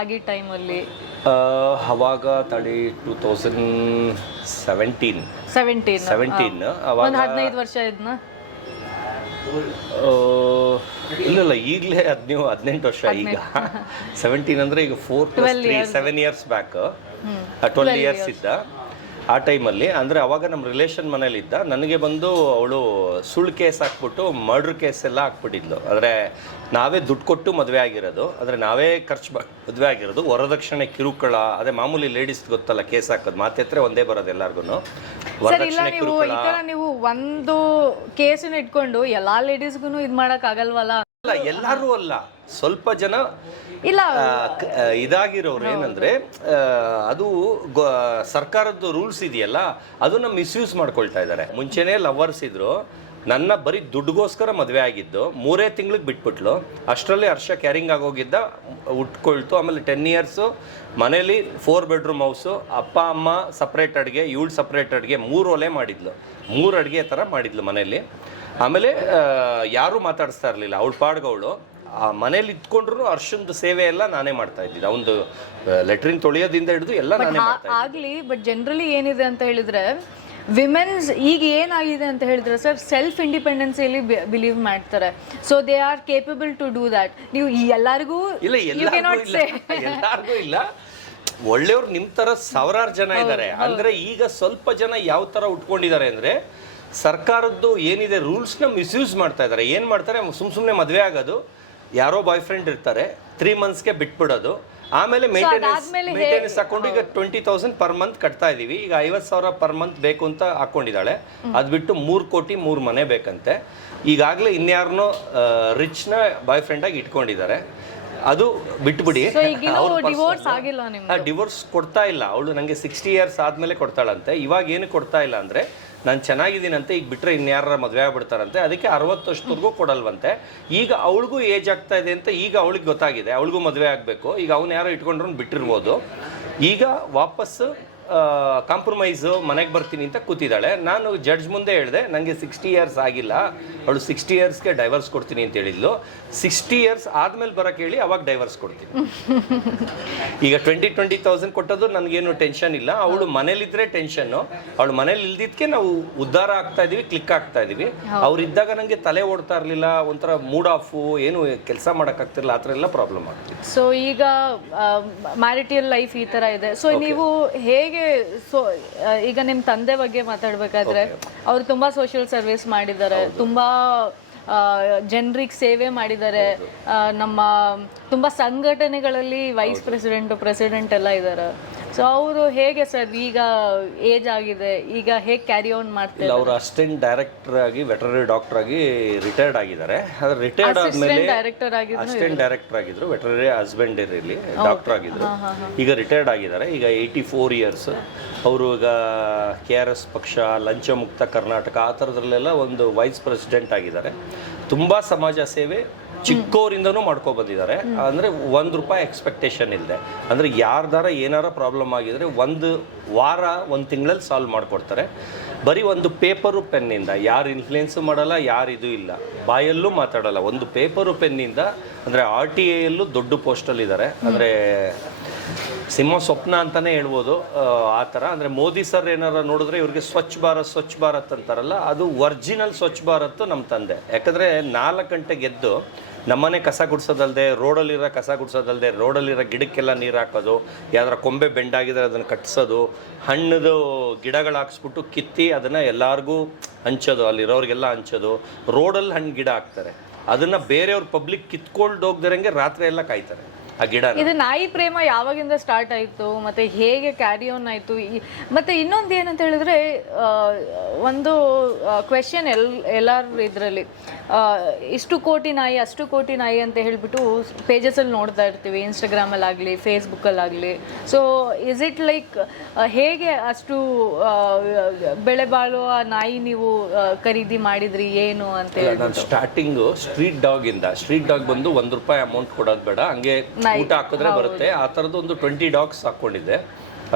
ಆಗಿದ್ದ ಟೈಮಲ್ಲಿ? ಅವಾಗ 2017 ಅವಾಗ 15 ವರ್ಷ ಇದ್ನ? ಇಲ್ಲ ಈಗಲೇ 18 ವರ್ಷ. ಈಗ 17 ಅಂದರೆ ಈಗ 4 + 3 7 ಇಯರ್ಸ್ ಬ್ಯಾಕ್, 12 ಇಯರ್ಸ್ ಇದ್ದ ಆ ಟೈಮಲ್ಲಿ. ಅಂದರೆ ಅವಾಗ ನಮ್ಮ ರಿಲೇಷನ್ ಮನೇಲಿದ್ದ. ನನಗೆ ಬಂದು ಅವಳು ಸುಳ್ಳು ಕೇಸ್ ಹಾಕ್ಬಿಟ್ಟು ಮರ್ಡ್ರ್ ಕೇಸ್ ಎಲ್ಲ ಹಾಕ್ಬಿಟ್ಟಿದ್ಲು. ಅಂದರೆ ನಾವೇ ದುಡ್ಡು ಕೊಟ್ಟು ಮದುವೆ ಆಗಿರೋದು, ಅಂದರೆ ನಾವೇ ಖರ್ಚು ಮದುವೆ ಆಗಿರೋದು. ವರದಕ್ಷಿಣೆ ಕಿರುಕುಳ, ಅದೇ ಮಾಮೂಲಿ ಲೇಡೀಸ್ ಗೊತ್ತಲ್ಲ, ಕೇಸ್ ಹಾಕೋದು ಮಾತೆತ್ರ ಒಂದೇ ಬರೋದು ಎಲ್ಲರಿಗೂ. ವರದಕ್ಷಿಣೆ ಕಿರುಕುಳ. ನೀವು ಒಂದು ಕೇಸನ್ನ ಇಟ್ಕೊಂಡು ಎಲ್ಲಾ ಲೇಡೀಸ್ಗೂ ಇದು ಮಾಡಕ್ ಆಗಲ್ವಲ್ಲ? ಅಲ್ಲ, ಎಲ್ಲರೂ ಅಲ್ಲ, ಸ್ವಲ್ಪ ಜನ ಇಲ್ಲ ಇದಾಗಿರೋರು. ಏನಂದ್ರೆ ಅದು ಸರ್ಕಾರದ ರೂಲ್ಸ್ ಇದೆಯಲ್ಲ, ಅದನ್ನ ಮಿಸ್ಯೂಸ್ ಮಾಡ್ಕೊಳ್ತಾ ಇದ್ದಾರೆ. ಮುಂಚೆನೇ ಲವರ್ಸ್ ಇದ್ರು, ನನ್ನ ಬರೀ ದುಡ್ಡುಗೋಸ್ಕರ ಮದುವೆ ಆಗಿದ್ದು 3 ತಿಂಗಳಿಗೆ ಬಿಟ್ಬಿಟ್ಲು. ಅಷ್ಟರಲ್ಲಿ ಹರ್ಷ ಕ್ಯಾರಿಂಗ್ ಆಗೋಗಿದ್ದ, ಉಟ್ಕೊಳ್ತು. ಆಮೇಲೆ 10 ಇಯರ್ಸು ಮನೇಲಿ 4 ಬೆಡ್ರೂಮ್ ಹೌಸು, ಅಪ್ಪ ಅಮ್ಮ ಸಪ್ರೇಟ್ ಅಡುಗೆ, ಇವಳು ಸಪ್ರೇಟ್ ಅಡುಗೆ, 3 ಒಲೆ ಮಾಡಿದ್ಲು, 3 ಅಡುಗೆ ಥರ ಮಾಡಿದ್ಲು ಮನೇಲಿ. ಆಮೇಲೆ ಯಾರೂ ಮಾತಾಡಿಸ್ತಾ ಇರಲಿಲ್ಲ, ಅವಳು ಪಾಡ್ಗವಳು. ಆ ಮನೇಲಿ ಇದ್ಕೊಂಡ್ರು ಅರ್ಶನ್ದು ಸೇವೆ ಎಲ್ಲ ನಾನೇ ಮಾಡ್ತಾ ಇದ್ದಿದ್ದು. ಅವನು ಲೆಟ್ರಿನ್ ತೊಳೆಯೋದಿಂದ ಹಿಡಿದು ಎಲ್ಲ ನಾನೇ ಮಾಡ್ತಾ ಇದ್ದೆ. ಆಗ್ಲಿ, ಬಟ್ ಜನರಲಿ ಏನಿದೆ ಅಂತ ಹೇಳಿದ್ರೆ ವಿಮೆನ್ಸ್ ಈಗ ಏನಾಗಿದೆ ಅಂತ ಹೇಳಿದ್ರೆ ಸರ್, ಸೆಲ್ಫ್ ಇಂಡಿಪೆಂಡೆನ್ಸಿಯಲ್ಲಿ ಬಿಲೀವ್ ಮಾಡ್ತಾರೆ. So they are capable to do that. ನೀವು ಎಲ್ಲರಿಗೂ ಇಲ್ಲ, ಎಲ್ಲಾರ್ಗೂ ಇಲ್ಲ, ಒಳ್ಳೆಯವ್ರು ನಿಮ್ಮ ಥರ ಸಾವಿರಾರು ಜನ ಇದ್ದಾರೆ. ಅಂದ್ರೆ ಈಗ ಸ್ವಲ್ಪ ಜನ ಯಾವ ಥರ ಉಟ್ಕೊಂಡಿದ್ದಾರೆ ಅಂದ್ರೆ, ಸರ್ಕಾರದ್ದು ಏನಿದೆ ರೂಲ್ಸ್ನ ಮಿಸ್ಯೂಸ್ ಮಾಡ್ತಾ ಇದ್ದಾರೆ. ಏನು ಮಾಡ್ತಾರೆ, ಸುಮ್ಮನೆ ಮದುವೆ ಆಗೋದು, ಯಾರೋ ಬಾಯ್ ಫ್ರೆಂಡ್ ಇರ್ತಾರೆ, 3 ಮಂತ್ಸ್ಗೆ ಬಿಟ್ಬಿಡೋದು, ಆಮೇಲೆ ಮೇಂಟೆನೆನ್ಸ್ ಹಾಕೊಂಡು ಈಗ 20,000 ಪರ್ ಮಂತ್ ಕಟ್ತಾ ಇದೀವಿ. ಈಗ 50,000 ಪರ್ ಮಂತ್ ಬೇಕು ಅಂತ ಹಾಕೊಂಡಿದ್ದಾಳೆ. ಅದು ಬಿಟ್ಟು 3 ಕೋಟಿ 3 ಮನೆ ಬೇಕಂತೆ. ಈಗಾಗಲೇ ಇನ್ಯಾರನ್ನೋ ರಿಚ್ನ ಬಾಯ್ ಫ್ರೆಂಡ್ ಆಗಿ ಇಟ್ಕೊಂಡಿದ್ದಾರೆ. ಅದು ಬಿಟ್ಬಿಡಿ. ಡಿವೋರ್ಸ್ ಕೊಡ್ತಾ ಇಲ್ಲ ಅವಳು. ನನಗೆ 60 ಇಯರ್ಸ್ ಆದ್ಮೇಲೆ ಕೊಡ್ತಾಳಂತೆ. ಇವಾಗ ಏನು ಕೊಡ್ತಾ ಇಲ್ಲ ಅಂದ್ರೆ, ನಾನು ಚೆನ್ನಾಗಿದ್ದೀನಂತೆ, ಈಗ ಬಿಟ್ಟರೆ ಇನ್ಯಾರ ಮದುವೆ ಆಗ್ಬಿಡ್ತಾರಂತೆ, ಅದಕ್ಕೆ 60 ವರ್ಷದವರೆಗೂ ಕೊಡಲ್ವಂತೆ. ಈಗ ಅವಳಿಗೂ ಏಜ್ ಆಗ್ತಾ ಇದೆ ಅಂತ ಈಗ ಅವಳಿಗೆ ಗೊತ್ತಾಗಿದೆ, ಅವಳಿಗೂ ಮದುವೆ ಆಗಬೇಕು. ಈಗ ಅವ್ನು ಯಾರೋ ಇಟ್ಕೊಂಡ್ರು ಬಿಟ್ಟಿರ್ಬೋದು. ಈಗ ವಾಪಸ್ಸು ಕಾಂಪ್ರಮೈಸು ಮನೆಗೆ ಬರ್ತೀನಿ ಅಂತ ಕೂತಿದ್ದಾಳೆ. ನಾನು ಜಡ್ಜ್ ಮುಂದೆ ಹೇಳಿದೆ, ನನಗೆ 60 ಇಯರ್ಸ್ ಆಗಿಲ್ಲ, ಅವಳು 60 ಇಯರ್ಸ್ಗೆ ಡೈವರ್ಸ್ ಕೊಡ್ತೀನಿ ಅಂತ ಹೇಳಿದ್ಲು. 60 ಇಯರ್ಸ್ ಆದ್ಮೇಲೆ ಬರೋಕೆ ಹೇಳಿ, ಅವಾಗ ಡೈವರ್ಸ್ ಕೊಡ್ತೀನಿ. ಈಗ 20,000 ಕೊಟ್ಟದ್ದು ನನಗೇನು ಟೆನ್ಷನ್ ಇಲ್ಲ. ಅವಳು ಮನೇಲಿದ್ರೆ ಟೆನ್ಷನ್ನು, ಅವಳು ಮನೇಲಿ ಇಲ್ದಿದ್ದಕ್ಕೆ ನಾವು ಉದ್ಧಾರ ಆಗ್ತಾ ಇದೀವಿ, ಕ್ಲಿಕ್ ಆಗ್ತಾ ಇದೀವಿ. ಅವ್ರಿದ್ದಾಗ ನನಗೆ ತಲೆ ಓಡ್ತಾ ಇರಲಿಲ್ಲ, ಒಂಥರ ಮೂಡ್ ಆಫು, ಏನು ಕೆಲಸ ಮಾಡೋಕ್ಕಾಗ್ತಿರಲಿಲ್ಲ, ಆ ಥರ ಎಲ್ಲ ಪ್ರಾಬ್ಲಮ್ ಆಗ್ತಿತ್ತು. ಸೊ ಈಗ ಮ್ಯಾರಿಟಲ್ ಲೈಫ್ ಈ ಥರ ಇದೆ. ಸೊ ನೀವು ಹೇಗೆ, ಸೊ ಈಗ ನಿಮ್ಮ ತಂದೆ ಬಗ್ಗೆ ಮಾತಾಡ್ಬೇಕಾದ್ರೆ, ಅವರು ತುಂಬಾ ಸೋಷಿಯಲ್ ಸರ್ವಿಸ್ ಮಾಡಿದ್ದಾರೆ, ತುಂಬಾ ಜನರಿಗೆ ಸೇವೆ ಮಾಡಿದ್ದಾರೆ, ನಮ್ಮ ತುಂಬಾ ಸಂಘಟನೆಗಳಲ್ಲಿ ವೈಸ್ ಪ್ರೆಸಿಡೆಂಟ್ ಎಲ್ಲ ಇದ್ದಾರೆ. ಸೊ ಅವರು ಹೇಗೆ ಸರ್, ಈಗ ಏಜ್ ಆಗಿದೆ, ಈಗ ಹೇಗೆ ಕ್ಯಾರಿ ಆನ್ ಮಾಡ್ತಾರೆ? ಅವರು ಅಸಿಸ್ಟೆಂಟ್ ಡೈರೆಕ್ಟರ್ ಆಗಿ ವೆಟರ್ನರಿ ಡಾಕ್ಟರ್ ಆಗಿ ರಿಟೈರ್ಡ್ ಆಗಿದ್ದಾರೆ. ರಿಟೈರ್ಡ್ ಆದ್ಮೇಲೆ ಅಸಿಸ್ಟೆಂಟ್ ಡೈರೆಕ್ಟರ್ ಆಗಿದ್ರು, ವೆಟರ್ನರಿ ಹಸ್ಬೆಂಡರಿಲಿ ಡಾಕ್ಟರ್ ಆಗಿದ್ರು. ಈಗ ರಿಟೈರ್ಡ್ ಆಗಿದ್ದಾರೆ. ಈಗ 84 ಇಯರ್ಸ್. ಅವರು ಈಗ KRS ಪಕ್ಷ, ಲಂಚ ಮುಕ್ತ ಕರ್ನಾಟಕ, ಆ ಥರದ್ರಲ್ಲೆಲ್ಲ ಒಂದು ವೈಸ್ ಪ್ರೆಸಿಡೆಂಟ್ ಆಗಿದ್ದಾರೆ. ತುಂಬ ಸಮಾಜ ಸೇವೆ ಚಿಕ್ಕವರಿಂದನೂ ಮಾಡ್ಕೊಬಂದಿದ್ದಾರೆ. ಅಂದರೆ ₹1 ಎಕ್ಸ್ಪೆಕ್ಟೇಷನ್ ಇಲ್ಲದೆ, ಅಂದರೆ ಯಾರ್ದಾರ ಏನಾರ ಪ್ರಾಬ್ಲಮ್ ಆಗಿದ್ರೆ 1 ವಾರ 1 ತಿಂಗಳಲ್ಲಿ ಸಾಲ್ವ್ ಮಾಡಿಕೊಡ್ತಾರೆ. ಬರೀ ಒಂದು ಪೇಪರು ಪೆನ್ನಿಂದ, ಯಾರು ಇನ್ಫ್ಲುಯೆನ್ಸು ಮಾಡಲ್ಲ, ಯಾರು ಇದು ಇಲ್ಲ, ಬಾಯಲ್ಲೂ ಮಾತಾಡಲ್ಲ, ಒಂದು ಪೇಪರು ಪೆನ್ನಿಂದ. ಅಂದರೆ RTIಯಲ್ಲೂ ದೊಡ್ಡ ಪೋಸ್ಟಲ್ಲಿದ್ದಾರೆ. ಅಂದರೆ ಸಿಂಹ ಸ್ವಪ್ನ ಅಂತಲೇ ಹೇಳ್ಬೋದು ಆ ಥರ. ಅಂದರೆ ಮೋದಿ ಸರ್ ಏನಾರ ನೋಡಿದ್ರೆ ಇವ್ರಿಗೆ ಸ್ವಚ್ಛ ಭಾರತ್ ಅಂತಾರಲ್ಲ, ಅದು ಒರಿಜಿನಲ್ ಸ್ವಚ್ಛ ಭಾರತ್ ನಮ್ಮ ತಂದೆ. ಯಾಕಂದರೆ 4 ಗಂಟೆಗೆ ಎದ್ದು ನಮ್ಮನೆ ಕಸ ಗುಡಿಸೋದಲ್ಲದೆ, ರೋಡಲ್ಲಿರೋ ಕಸ ಗುಡಿಸೋದಲ್ಲದೆ, ರೋಡಲ್ಲಿರೋ ಗಿಡಕ್ಕೆಲ್ಲ ನೀರು ಹಾಕೋದು, ಯಾವ್ದಾರ ಕೊಂಬೆ ಬೆಂಡಾಗಿದ್ರೆ ಅದನ್ನು ಕಟ್ಟಿಸೋದು, ಹಣ್ಣದು ಗಿಡಗಳು ಹಾಕ್ಸ್ಬಿಟ್ಟು ಕಿತ್ತಿ ಅದನ್ನು ಎಲ್ಲರಿಗೂ ಹಂಚೋದು, ಅಲ್ಲಿರೋರಿಗೆಲ್ಲ ಹಂಚೋದು. ರೋಡಲ್ಲಿ ಹಣ್ಣು ಗಿಡ ಹಾಕ್ತಾರೆ, ಅದನ್ನು ಬೇರೆಯವ್ರ ಪಬ್ಲಿಕ್ ಕಿತ್ಕೊಂಡು ಹೋಗ್ದಿರಂಗೆ ರಾತ್ರಿ ಎಲ್ಲ ಕಾಯ್ತಾರೆ ಆ ಗಿಡ. ಇದು ನಾಯಿ ಪ್ರೇಮ ಯಾವಾಗಿಂದ ಸ್ಟಾರ್ಟ್ ಆಯಿತು, ಮತ್ತೆ ಹೇಗೆ ಕ್ಯಾರಿ ಆನ್ ಆಯಿತು? ಮತ್ತೆ ಇನ್ನೊಂದು ಏನಂತ ಹೇಳಿದ್ರೆ, ಒಂದು ಕ್ವೆಶನ್ ಎಲ್ಲರ ಇದರಲ್ಲಿ, ಇಷ್ಟು ಕೋಟಿ ನಾಯಿ ಅಷ್ಟು ಕೋಟಿ ನಾಯಿ ಅಂತ ಹೇಳಿಬಿಟ್ಟು ಪೇಜಸಲ್ಲಿ ನೋಡ್ತಾ ಇರ್ತೀವಿ, ಇನ್ಸ್ಟಾಗ್ರಾಮಲ್ಲಾಗಲಿ ಫೇಸ್ಬುಕ್ಕಲ್ಲಾಗಲಿ. ಸೊ ಇಸ್ ಇಟ್ ಲೈಕ್, ಹೇಗೆ ಅಷ್ಟು ಬೆಳೆ ಬಾಳುವ ನಾಯಿ ನೀವು ಖರೀದಿ ಮಾಡಿದ್ರಿ, ಏನು ಅಂತ ಹೇಳಿ? ನಾನು ಸ್ಟಾರ್ಟಿಂಗು ಸ್ಟ್ರೀಟ್ ಡಾಗ್ ಬಂದು ₹1 ಅಮೌಂಟ್ ಕೊಡೋದು ಬೇಡ, ಹಂಗೆ ಊಟ ಹಾಕಿದ್ರೆ ಬರುತ್ತೆ, ಆ ಥರದ್ದು ಒಂದು 20 ಡಾಗ್ಸ್ ಹಾಕ್ಕೊಂಡಿದ್ದೆ.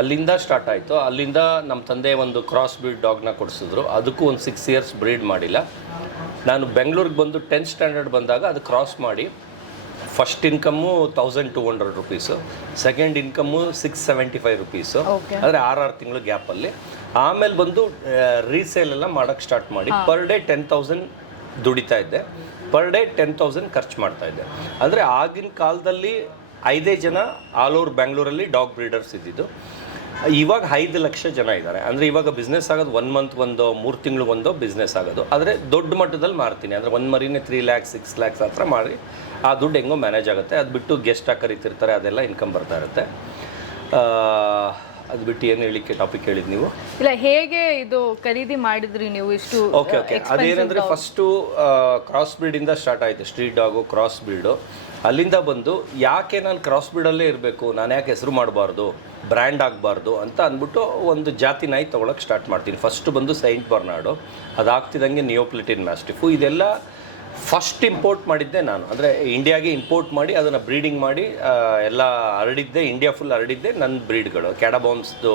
ಅಲ್ಲಿಂದ ಸ್ಟಾರ್ಟ್ ಆಯಿತು. ಅಲ್ಲಿಂದ ನಮ್ಮ ತಂದೆ ಒಂದು ಕ್ರಾಸ್ ಬ್ರೀಡ್ ಡಾಗ್ನ ಕೊಡಿಸಿದ್ರು. ಅದಕ್ಕೂ ಒಂದು 6 ಇಯರ್ಸ್ ಬ್ರೀಡ್ ಮಾಡಿಲ್ಲ. ನಾನು ಬೆಂಗಳೂರಿಗೆ ಬಂದು 10th ಸ್ಟ್ಯಾಂಡರ್ಡ್ ಬಂದಾಗ ಅದು ಕ್ರಾಸ್ ಮಾಡಿ, ಫಸ್ಟ್ ಇನ್ಕಮ್ಮು ₹1,200, ಸೆಕೆಂಡ್ ಇನ್ಕಮ್ಮು ₹675, ಅಂದರೆ 6 ತಿಂಗಳು ಗ್ಯಾಪಲ್ಲಿ. ಆಮೇಲೆ ಬಂದು ರೀಸೇಲ್ ಎಲ್ಲ ಮಾಡೋಕ್ಕೆ ಸ್ಟಾರ್ಟ್ ಮಾಡಿ, ಪರ್ ಡೇ 10,000 ದುಡಿತಾ ಇದ್ದೆ, ಪರ್ ಡೇ 10,000 ಖರ್ಚು ಮಾಡ್ತಾ ಇದ್ದೆ. ಅಂದರೆ ಆಗಿನ ಕಾಲದಲ್ಲಿ 5 ಜನ ಆಲ್ ಓವರ್ ಬ್ಯಾಂಗ್ಳೂರಲ್ಲಿ ಡಾಗ್ ಬ್ರೀಡರ್ಸ್ ಇದ್ದಿದ್ದು. ಇವಾಗ 5 ಲಕ್ಷ ಜನ ಇದ್ದಾರೆ. ಅಂದರೆ ಇವಾಗ ಬಿಸ್ನೆಸ್ ಆಗೋದು 1 ಮಂತ್ ಒಂದು 3 ತಿಂಗಳು ಒಂದು ಬಿಸ್ನೆಸ್ ಆಗೋದು. ಆದರೆ ದೊಡ್ಡ ಮಟ್ಟದಲ್ಲಿ ಮಾರ್ತೀನಿ. ಅಂದರೆ 1 ಮರಿನೇ 3 lakhs 6 lakhs ಆ ಥರ ಮಾಡಿ ಆ ದುಡ್ಡು ಹೆಂಗೋ ಮ್ಯಾನೇಜ್ ಆಗುತ್ತೆ. ಅದು ಬಿಟ್ಟು ಗೆಸ್ಟ್ ಕರೀತಿರ್ತಾರೆ, ಅದೆಲ್ಲ ಇನ್ಕಮ್ ಬರ್ತಾ ಇರುತ್ತೆ. ಅದು ಬಿಟ್ಟು ಏನು ಹೇಳಿಕ್ಕೆ ಟಾಪಿಕ್ ಹೇಳಿದ್ದು ನೀವು? ಇಲ್ಲ, ಹೇಗೆ ಇದು ಖರೀದಿ ಮಾಡಿದ್ರಿ ನೀವು ಇಷ್ಟು? ಓಕೆ, ಅದೇನಂದರೆ ಫಸ್ಟು ಕ್ರಾಸ್ ಬ್ರೀಡಿಂದ ಸ್ಟಾರ್ಟ್ ಆಯಿತು. Street dog cross breed. ಅಲ್ಲಿಂದ ಬಂದು ಯಾಕೆ ನಾನು ಕ್ರಾಸ್ ಬ್ರೀಡಲ್ಲೇ ಇರಬೇಕು, ನಾನು ಯಾಕೆ ಹೆಸರು ಮಾಡಬಾರ್ದು, ಬ್ರ್ಯಾಂಡ್ ಆಗಬಾರ್ದು ಅಂತ ಅಂದ್ಬಿಟ್ಟು ಒಂದು ಜಾತಿ ನಾಯಿ ತೊಗೊಳಕ್ಕೆ ಸ್ಟಾರ್ಟ್ ಮಾಡ್ತೀನಿ. ಫಸ್ಟು ಬಂದು ಸೈಂಟ್ ಬರ್ನಾರ್ಡು, ಅದಾಗ್ತಿದ್ದಂಗೆ ನಿಯೋಪ್ಲಿಟಿನ್ ಮ್ಯಾಸ್ಟಿಫು. ಇದೆಲ್ಲ ಫಸ್ಟ್ ಇಂಪೋರ್ಟ್ ಮಾಡಿದ್ದೆ ನಾನು, ಅಂದರೆ ಇಂಡಿಯಾಗೆ ಇಂಪೋರ್ಟ್ ಮಾಡಿ ಅದನ್ನು ಬ್ರೀಡಿಂಗ್ ಮಾಡಿ ಎಲ್ಲ ಹರಡಿದ್ದೆ, ಇಂಡಿಯಾ ಫುಲ್ ಹರಡಿದ್ದೆ ನನ್ನ ಬ್ರೀಡ್ಗಳು. ಕ್ಯಾಡಬಾಮ್ಸ್ದು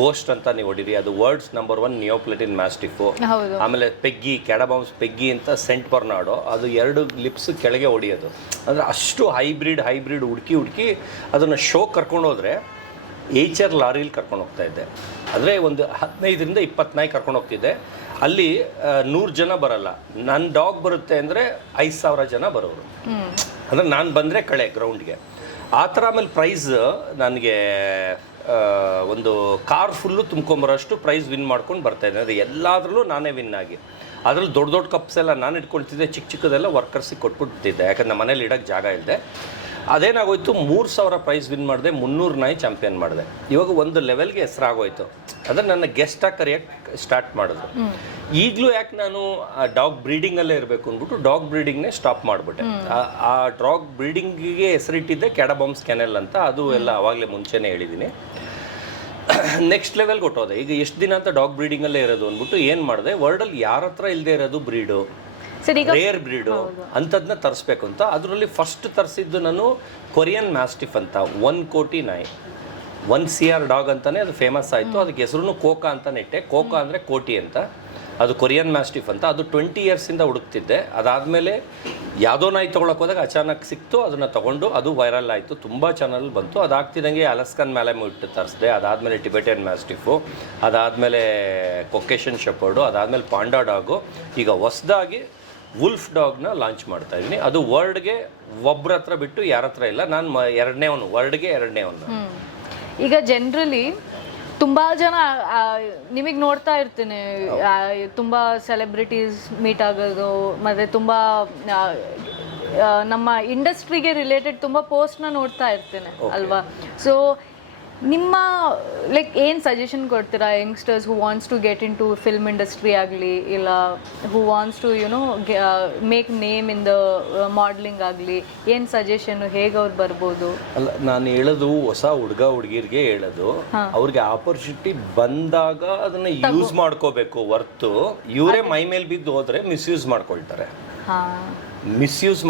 ಗೋಸ್ಟ್ ಅಂತ ನೀವು ಹೊಡೀರಿ, ಅದು ವರ್ಲ್ಡ್ಸ್ ನಂಬರ್ 1 ನಿಯೋಪ್ಲೆಟಿನ್ ಮ್ಯಾಸ್ಟಿಫು. ಆಮೇಲೆ ಪೆಗ್ಗಿ, ಕ್ಯಾಡಬಾಮ್ಸ್ ಪೆಗ್ಗಿ ಅಂತ ಸೆಂಟ್ ಬರ್ನಾಡೋ, ಅದು 2 ಲಿಪ್ಸ್ ಕೆಳಗೆ ಹೊಡಿಯೋದು. ಅಂದರೆ ಅಷ್ಟು ಹೈಬ್ರಿಡ್ ಹುಡುಕಿ ಅದನ್ನು ಶೋ ಕರ್ಕೊಂಡು ಹೋದರೆ HR ಲಾರಿಲಿ ಕರ್ಕೊಂಡು ಹೋಗ್ತಾ ಇದ್ದೆ. ಅಂದರೆ ಒಂದು 15ರಿಂದ 20 ನಾಯಿ ಕರ್ಕೊಂಡು ಹೋಗ್ತಿದ್ದೆ. ಅಲ್ಲಿ 100 ಜನ ಬರಲ್ಲ, ನನ್ನ ಡಾಗ್ ಬರುತ್ತೆ ಅಂದರೆ 5,000 ಜನ ಬರೋರು. ಅಂದರೆ ನಾನು ಬಂದರೆ ಕಳೆ ಗ್ರೌಂಡ್ಗೆ ಆ ಥರ. ಆಮೇಲೆ ಪ್ರೈಸ್ ನನಗೆ ಒಂದು ಕಾರ್ ಫುಲ್ಲು ತುಂಬ್ಕೊಂಬರೋಷ್ಟು ಪ್ರೈಸ್ ವಿನ್ ಮಾಡ್ಕೊಂಡು ಬರ್ತಾಯಿದ್ದೆ. ಅದು ಎಲ್ಲಾದ್ರಲ್ಲೂ ನಾನೇ ವಿನ್ ಆಗಿ, ಅದರಲ್ಲಿ ದೊಡ್ಡ ಕಪ್ಸ್ ಎಲ್ಲ ನಾನು ಇಟ್ಕೊಳ್ತಿದ್ದೆ, ಚಿಕ್ಕದೆಲ್ಲ ವರ್ಕರ್ಸಿಗೆ ಕೊಟ್ಬಿಡ್ತಿದ್ದೆ, ಯಾಕಂದ್ರೆ ನಮ್ಮ ಮನೇಲಿ ಇಡೋಕ್ಕೆ ಜಾಗ ಇಲ್ಲದೆ. ಅದೇನಾಗೋಯ್ತು, 3,000 ಪ್ರೈಸ್ ವಿನ್ ಮಾಡಿದೆ, 300 ನಾಯಿ ಚಾಂಪಿಯನ್ ಮಾಡಿದೆ. ಇವಾಗ ಒಂದು ಲೆವೆಲ್ಗೆ ಹೆಸರಾಗೋಯ್ತು. ಅದನ್ನು ನನ್ನ ಗೆಸ್ಟಾಗಿ ಕರೆಯೋಕ್ಕೆ ಸ್ಟಾರ್ಟ್ ಮಾಡಿದ್ರು. ಈಗಲೂ ಯಾಕೆ ನಾನು ಡಾಗ್ ಬ್ರೀಡಿಂಗಲ್ಲೇ ಇರಬೇಕು ಅಂದ್ಬಿಟ್ಟು ಡಾಗ್ ಬ್ರೀಡಿಂಗ್ನೇ ಸ್ಟಾಪ್ ಮಾಡಿಬಿಟ್ಟೆ. ಆ ಡಾಗ್ ಬ್ರೀಡಿಂಗಿಗೆ ಹೆಸರಿಟ್ಟಿದ್ದೆ ಕ್ಯಾಡಬಾಮ್ಸ್ ಕೆನೆಲ್ ಅಂತ. ಅದು ಎಲ್ಲ ಆವಾಗಲೇ ಮುಂಚೆನೇ ಹೇಳಿದ್ದೀನಿ. ನೆಕ್ಸ್ಟ್ ಲೆವೆಲ್ಗೆ ಹೊಟ್ಟೋದೆ. ಈಗ ಎಷ್ಟು ದಿನ ಅಂತ ಡಾಗ್ ಬ್ರೀಡಿಂಗಲ್ಲೇ ಇರೋದು ಅಂದ್ಬಿಟ್ಟು ಏನು ಮಾಡಿದೆ, ವರ್ಲ್ಡಲ್ಲಿ ಯಾರ ಹತ್ರ ಇಲ್ಲದೆ ಇರೋದು ಬ್ರೀಡು, ರೇರ್ ಬ್ರೀಡು ಅಂಥದ್ದನ್ನ ತರಿಸ್ಬೇಕು ಅಂತ. ಅದರಲ್ಲಿ ಫಸ್ಟ್ ತರಿಸಿದ್ದು ನಾನು ಕೊರಿಯನ್ ಮ್ಯಾಸ್ಟಿಫ್ ಅಂತ, 1 ಕೋಟಿ ನಾಯಿ, 1 CR ಡಾಗ್ ಅಂತಲೇ ಅದು ಫೇಮಸ್ ಆಯಿತು. ಅದಕ್ಕೆ ಹೆಸರು ಕೋಕಾ ಅಂತಲೇ ಇಟ್ಟೆ. ಕೋಕಾ ಅಂದರೆ ಕೋಟಿ ಅಂತ. ಅದು ಕೊರಿಯನ್ ಮ್ಯಾಸ್ಟಿಫ್ ಅಂತ. ಅದು 20 ಇಯರ್ಸಿಂದ ಹುಡುಕ್ತಿದ್ದೆ. ಅದಾದಮೇಲೆ ಯಾವುದೋ ನಾಯಿ ತೊಗೊಳಕ್ಕೆ ಹೋದಾಗ ಅಚಾನಕ್ ಸಿಕ್ತು, ಅದನ್ನು ತೊಗೊಂಡು ಅದು ವೈರಲ್ ಆಯಿತು, ತುಂಬ ಚಾನಲ್ ಬಂತು. ಅದಾಗ್ತಿದ್ದಂಗೆ ಅಲಸ್ಕನ್ ಮ್ಯಾಲಮೂಟ್ ತರಿಸಿದೆ. ಅದಾದಮೇಲೆ ಟಿಬೆಟಿಯನ್ ಮ್ಯಾಸ್ಟಿಫು, ಅದಾದಮೇಲೆ ಕೊಕೇಶನ್ ಶೆಪರ್ಡು, ಅದಾದಮೇಲೆ ಪಾಂಡಾ ಡಾಗು. ಈಗ ಹೊಸದಾಗಿ ವುಲ್ಫ್ ಡಾಗ್ನ ಲಾಂಚ್ ಮಾಡ್ತಾ ಇದ್ದೀನಿ. ಅದು ವರ್ಲ್ಡ್ಗೆ ಒಬ್ಬರ ಹತ್ರ ಬಿಟ್ಟು ಯಾರ ಹತ್ರ ಇಲ್ಲ. ನಾನು ಎರಡನೇವನು, ವರ್ಲ್ಡ್ಗೆ ಎರಡನೇವನು. ಈಗ ಜನರಲಿ ತುಂಬ ಜನ ನಿಮಗೆ ನೋಡ್ತಾ ಇರ್ತೀನಿ, ತುಂಬ ಸೆಲೆಬ್ರಿಟೀಸ್ ಮೀಟ್ ಆಗೋದು, ಮತ್ತು ತುಂಬ ನಮ್ಮ ಇಂಡಸ್ಟ್ರಿಗೆ ರಿಲೇಟೆಡ್ ತುಂಬ ಪೋಸ್ಟ್ನ ನೋಡ್ತಾ ಇರ್ತೇನೆ ಅಲ್ವಾ. ಸೊ ನಿಮ್ಮ ಲೈಕ್ ಏನು ಸಜೆಷನ್ ಕೊಡ್ತೀರಾ youngsters who wants to get in to film industry ಆಗಲಿ, ಇಲ್ಲ who wants to make name in the modelling ಆಗಲಿ, ಏನು ಸಜೆಷನ್ನು, ಹೇಗೆ ಅವ್ರು ಬರ್ಬೋದು? ಅಲ್ಲ, ನಾನು ಹೇಳೋದು ಹೊಸ ಹುಡುಗರಿಗೆ ಹೇಳೋದು, ಅವ್ರಿಗೆ ಆಪರ್ಚುನಿಟಿ ಬಂದಾಗ ಅದನ್ನು ಯೂಸ್ ಮಾಡ್ಕೋಬೇಕು ಹೊರ್ತು ಇವರೇ ಮೈ ಮೇಲೆ ಬಿದ್ದು ಹೋದರೆ ಮಿಸ್ಯೂಸ್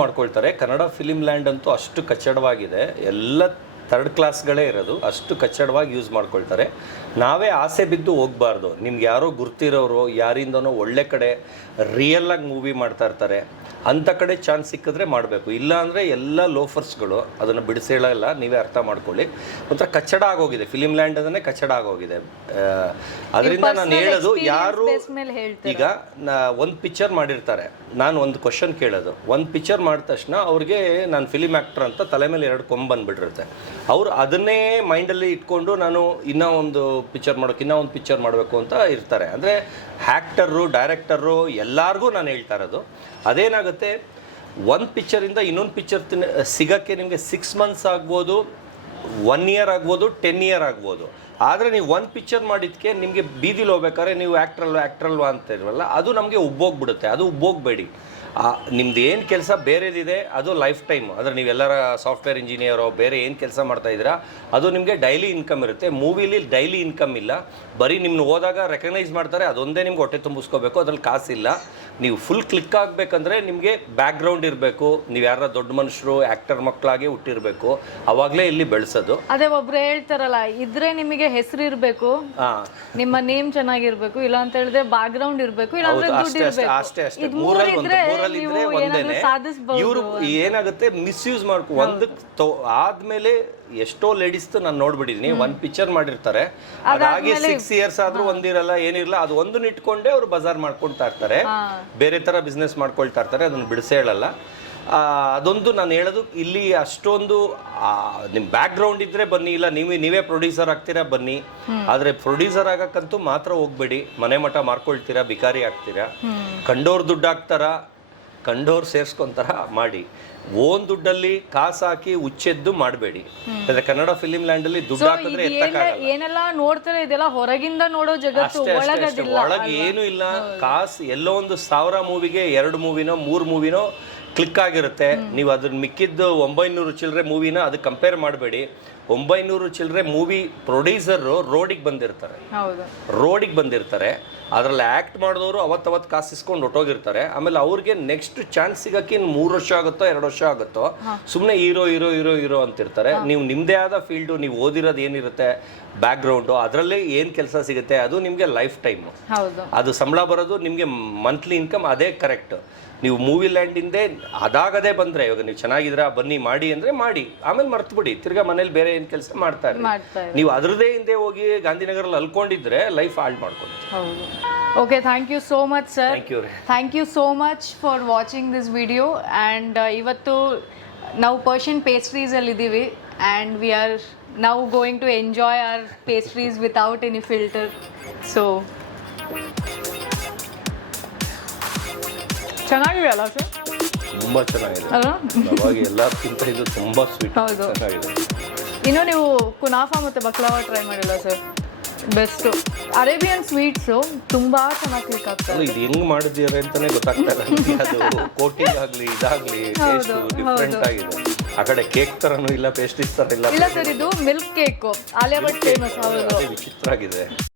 ಮಾಡ್ಕೊಳ್ತಾರೆ. ಕನ್ನಡ ಫಿಲಿಮ್ ಲ್ಯಾಂಡ್ ಅಂತೂ ಅಷ್ಟು ಕಚ್ಚಡವಾಗಿದೆ, ಎಲ್ಲ 3rd ಕ್ಲಾಸ್ಗಳೇ ಇರೋದು, ಅಷ್ಟು ಕಚ್ಚಡವಾಗಿ ಯೂಸ್ ಮಾಡ್ಕೊಳ್ತಾರೆ. ನಾವೇ ಆಸೆ ಬಿದ್ದು ಹೋಗಬಾರ್ದು. ನಿಮ್ಗೆ ಯಾರೋ ಗುರ್ತಿರೋರು ಯಾರಿಂದನೋ ಒಳ್ಳೆ ಕಡೆ ರಿಯಲ್ಲಾಗಿ ಮೂವಿ ಮಾಡ್ತಾ ಇರ್ತಾರೆ, ಅಂಥ ಕಡೆ ಚಾನ್ಸ್ ಸಿಕ್ಕಿದ್ರೆ ಮಾಡಬೇಕು. ಇಲ್ಲ ಅಂದರೆ ಎಲ್ಲ ಲೋಫರ್ಸ್ಗಳು ಅದನ್ನು ಬಿಡಿಸೇಳಲ್ಲ. ನೀವೇ ಅರ್ಥ ಮಾಡ್ಕೊಳ್ಳಿ. ಒಂಥರ ಕಚ್ಚಡ ಆಗೋಗಿದೆ, ಫಿಲಿಮ್ ಲ್ಯಾಂಡ್ ಅದನ್ನೇ ಕಚ್ಚಡ ಆಗೋಗಿದೆ. ಅದರಿಂದ ನಾನು ಹೇಳೋದು, ಯಾರು ಈಗ ಒಂದು ಪಿಕ್ಚರ್ ಮಾಡಿರ್ತಾರೆ, ನಾನು ಒಂದು ಕ್ವಶನ್ ಕೇಳೋದು, ಒಂದು ಪಿಕ್ಚರ್ ಮಾಡಿದ ತಕ್ಷಣ ಅವ್ರಿಗೆ ನಾನು ಫಿಲಿಮ್ ಆ್ಯಕ್ಟರ್ ಅಂತ ತಲೆ ಮೇಲೆ 2 ಕೊಂಬು ಬಂದುಬಿಟ್ಟಿರುತ್ತೆ. ಅವರು ಅದನ್ನೇ ಮೈಂಡಲ್ಲಿ ಇಟ್ಕೊಂಡು ನಾನು ಇನ್ನೂ ಒಂದು ಪಿಕ್ಚರ್ ಮಾಡಬೇಕು ಅಂತ ಇರ್ತಾರೆ. ಅಂದರೆ ಆ್ಯಕ್ಟರು, ಡೈರೆಕ್ಟರು ಎಲ್ಲರಿಗೂ ನಾನು ಹೇಳ್ತಾ ಇರೋದು ಅದೇನಾಗುತ್ತೆ, ಒಂದು ಪಿಕ್ಚರಿಂದ ಇನ್ನೊಂದು ಪಿಕ್ಚರ್ ಸಿಗೋಕ್ಕೆ ನಿಮಗೆ 6 ಮಂತ್ಸ್ ಆಗ್ಬೋದು, 1 ಇಯರ್ ಆಗ್ಬೋದು, 10 ಇಯರ್ ಆಗ್ಬೋದು. ಆದರೆ ನೀವು ಒಂದು ಪಿಕ್ಚರ್ ಮಾಡಿದ್ದಕ್ಕೆ ನಿಮಗೆ ಬೀದಿಲಿ ಹೋಗ್ಬೇಕಾದ್ರೆ ನೀವು ಆ್ಯಕ್ಟ್ರಲ್ವಾ ಅಂತ ಇರಲ್ಲ, ಅದು ನಮಗೆ ಉಬ್ಬೋಗ್ಬಿಡುತ್ತೆ. ಅದು ಉಬ್ಬೋಗಬೇಡಿ. ನಿಮ್ದು ಏನು ಕೆಲಸ ಬೇರೆದಿದೆ ಅದು ಲೈಫ್ ಟೈಮ್. ಅಂದರೆ ನೀವೆಲ್ಲರ ಸಾಫ್ಟ್ವೇರ್ ಇಂಜಿನಿಯರೋ ಬೇರೆ ಏನು ಕೆಲಸ ಮಾಡ್ತಾಯಿದ್ದೀರಾ ಅದು ನಿಮಗೆ ಡೈಲಿ ಇನ್ಕಮ್ ಇರುತ್ತೆ. ಮೂವಿಲಿ ಡೈಲಿ ಇನ್ಕಮ್ ಇಲ್ಲ, ಬರೀ ನಿಮ್ಮನ್ನು ಹೋದಾಗ ರೆಕಗ್ನೈಸ್ ಮಾಡ್ತಾರೆ, ಅದೊಂದೇ ನಿಮ್ಗೆ ಹೊಟ್ಟೆ ತುಂಬಿಸ್ಕೋಬೇಕು, ಅದ್ರಲ್ಲಿ ಕಾಸಿಲ್ಲ. ನೀವು ಫುಲ್ ಕ್ಲಿಕ್ ಆಗಬೇಕಂದ್ರೆ ನಿಮಗೆ ಬ್ಯಾಕ್ಗ್ರೌಂಡ್ ಇರಬೇಕು, ನೀವು ಯಾರ ದೊಡ್ಡ ಮನುಷ್ಯರು ಆ್ಯಕ್ಟರ್ ಮಕ್ಕಳಾಗೆ ಹುಟ್ಟಿರಬೇಕು, ಅವಾಗಲೇ ಇಲ್ಲಿ ಬೆಳೆಸೋದು. ಅದೇ ಒಬ್ರು ಹೇಳ್ತಾರಲ್ಲ, ಇದ್ರೆ ನಿಮಗೆ ಹೆಸರು ಇರಬೇಕು, ನಿಮ್ಮ ನೇಮ್ ಚೆನ್ನಾಗಿರ್ಬೇಕು, ಇಲ್ಲ ಅಂತ ಹೇಳಿದ್ರೆ ಬ್ಯಾಕ್ಗ್ರೌಂಡ್ ಇರಬೇಕು, ಇಲ್ಲ ಅಂದ್ರೆ ದುಡ್ಡು ಇರಬೇಕು. ಅಷ್ಟೇ ಒಂದೇನೆ. ಇವರು ಏನಾಗುತ್ತೆ, ಮಿಸ್ಯೂಸ್ ಮಾಡ್ಕೊ ಆದ್ಮೇಲೆ ಎಷ್ಟೋ ಲೇಡೀಸ್ ನಾನು ನೋಡ್ಬಿಟ್ಟಿದೀನಿ, ಒಂದು ಪಿಕ್ಚರ್ ಮಾಡಿರ್ತಾರೆ, ಅದಾಗಿ 6 ಇಯರ್ಸ್ ಆದ್ರೂ ಒಂದಿರಲ್ಲ, ಏನಿರಲ್ಲ, ಅದು ಒಂದನ್ನ ಇಟ್ಕೊಂಡೇ ಅವ್ರು ಬಜಾರ್ ಮಾಡ್ಕೊಳ್ತಾ ಇರ್ತಾರೆ, ಬೇರೆ ತರ ಬಿಸ್ನೆಸ್ ಮಾಡ್ಕೊಳ್ತಾ ಇರ್ತಾರೆ, ಅದನ್ನ ಬಿಡಿಸೇ ಹೇಳಲ್ಲ. ಅದೊಂದು ನಾನು ಹೇಳೋದು, ಇಲ್ಲಿ ಅಷ್ಟೊಂದು ನಿಮ್ಮ ಬ್ಯಾಕ್ ಗ್ರೌಂಡ್ ಇದ್ರೆ ಬನ್ನಿ, ಇಲ್ಲ ನೀವೇ ಪ್ರೊಡ್ಯೂಸರ್ ಆಗ್ತೀರಾ ಬನ್ನಿ, ಆದರೆ ಪ್ರೊಡ್ಯೂಸರ್ ಆಗಕ್ಕಂತೂ ಮಾತ್ರ ಹೋಗ್ಬೇಡಿ. ಮನೆ ಮಠ ಮಾರ್ಕೊಳ್ತೀರಾ, ಬಿಕಾರಿ ಆಗ್ತೀರಾ. ಕಂಡೋರ್ ದುಡ್ಡು ಹಾಕ್ತಾರ, ಕಂಡೋರ್ ಸೇರ್ಸ್ಕೊಂತಾರ ಮಾಡಿ. ಓನ್ ದುಡ್ಡಲ್ಲಿ ಕಾಸು ಹಾಕಿ ಹುಚ್ಚೆದ್ದು ಮಾಡಬೇಡಿ. ಕನ್ನಡ ಫಿಲಿಮ್ ಲ್ಯಾಂಡ್ ಅಲ್ಲಿ ದುಡ್ಡು ಹಾಕಿದ್ರೆ ಏನೆಲ್ಲ ನೋಡ್ತಾರೆ, ಇದೆಲ್ಲ ಹೊರಗಿಂದ ನೋಡೋ ಜಗತ್ತು, ಒಳಗೆ ಏನು ಇಲ್ಲ. ಕಾಸು ಎಲ್ಲೋ ಒಂದು 1000 ಮೂವಿಗೆ 2 ಮೂವಿನೋ 3 ಮೂವಿನೋ ಕ್ಲಿಕ್ ಆಗಿರುತ್ತೆ. ನೀವು ಅದನ್ನ ಮಿಕ್ಕಿದ್ದು 900 ಚಿಲ್ಲರೆ ಮೂವಿನ ಅದಕ್ಕೆ ಕಂಪೇರ್ ಮಾಡಬೇಡಿ. 900 ಚಿಲ್ಲರೆ ಮೂವಿ ಪ್ರೊಡ್ಯೂಸರು ರೋಡಿಗೆ ಬಂದಿರ್ತಾರೆ. ಅದರಲ್ಲಿ ಆ್ಯಕ್ಟ್ ಮಾಡಿದವರು ಅವತ್ತು ಕಾಸು ಇಸ್ಕೊಂಡು ಹೊಟ್ಟೋಗಿರ್ತಾರೆ. ಆಮೇಲೆ ಅವ್ರಿಗೆ ನೆಕ್ಸ್ಟ್ ಚಾನ್ಸ್ ಸಿಗೋಕ್ಕೆ ಇನ್ನು 3 ವರ್ಷ ಆಗುತ್ತೋ 2 ವರ್ಷ ಆಗುತ್ತೋ ಸುಮ್ಮನೆ ಹೀರೋ ಅಂತಿರ್ತಾರೆ. ನೀವು ನಿಮ್ಮದೇ ಆದ ಫೀಲ್ಡು, ನೀವು ಓದಿರೋದು ಏನಿರುತ್ತೆ ಬ್ಯಾಕ್ಗ್ರೌಂಡು, ಅದರಲ್ಲೇ ಏನು ಕೆಲಸ ಸಿಗುತ್ತೆ ಅದು ನಿಮಗೆ ಲೈಫ್ ಟೈಮು. ಅದು ಸಂಬಳ ಬರೋದು ನಿಮಗೆ ಮಂತ್ಲಿ ಇನ್ಕಮ್, ಅದೇ ಕರೆಕ್ಟ್. ನೀವು ಮೂವಿ ಲ್ಯಾಂಡಿಂದೇ ಅದಾಗದೇ ಬಂದರೆ, ಇವಾಗ ನೀವು ಚೆನ್ನಾಗಿದ್ದೀರಾ ಬನ್ನಿ ಮಾಡಿ ಅಂದರೆ ಮಾಡಿ, ಆಮೇಲೆ ಮರ್ತು ಬಿಡಿ, ತಿರ್ಗಾ ಮನೇಲಿ ಬೇರೆ ಏನು ಕೆಲಸ ಮಾಡ್ತಾರೆ. ನೀವು ಅದರದೇ ಹಿಂದೆ ಹೋಗಿ ಗಾಂಧಿನಗರಲ್ಲಿ ಅಲ್ಕೊಂಡಿದ್ರೆ ಲೈಫ್ ಹಾಳು ಮಾಡ್ಕೊಂಡು. Okay, thank you so much, sir. Thank you so much for watching this video. And ಇವತ್ತು ನಾವು ಪರ್ಷಿಯನ್ ಪೇಸ್ಟ್ರೀಸ್ ಅಲ್ಲಿ ಇದ್ದೀವಿ, and we are now going to enjoy our pastries without any filter. So ಚೆನ್ನಾಗಿದೆ ಅಲ್ಲ sir? ತುಂಬ ಚೆನ್ನಾಗಿದೆ. ಅವಾಗ ಎಲ್ಲಕ್ಕಿಂತ ಇದು ತುಂಬ ಸ್ವೀಟ್. ಹೌದು. ಚೆನ್ನಾಗಿದೆ. ಇನ್ನು ನೀವು ಕುನಾಫಾ ಮತ್ತು ಬಕ್ಲಾವಾ ಟ್ರೈ ಮಾಡಿಲ್ಲ ಸರ್? ಬೆಸ್ಟು. ಅರೇಬಿಯನ್ ಸ್ವೀಟ್ಸು ತುಂಬ ಚೆನ್ನಾಗಿ ಕ್ಲಿಕ್ ಆಗ್ತದೆ. ಇದು ಹೆಂಗ್ ಮಾಡಿದ್ದೀರ ಅಂತಾನೆ ಗೊತ್ತಾಗ್ತಾ ಇಲ್ಲ. ಅದು ಕೋಟಿಂಗ್ ಆಗಲಿ ಇದಾಗಲಿ ಟೇಸ್ಟ್ ಡಿಫ್ರೆಂಟ್ ಆಗಿದೆ. ಆ ಕಡೆ ಕೇಕ್ ತರನೂ ಇಲ್ಲ, ಪೇಸ್ಟ್ರೀಸ್ ತರ ಇಲ್ಲ. ಇಲ್ಲ ಸರ್, ಇದು milk cake, Alia Bhatt famous. ಹೌದು, ವಿಚಿತ್ರ ಆಗಿದೆ.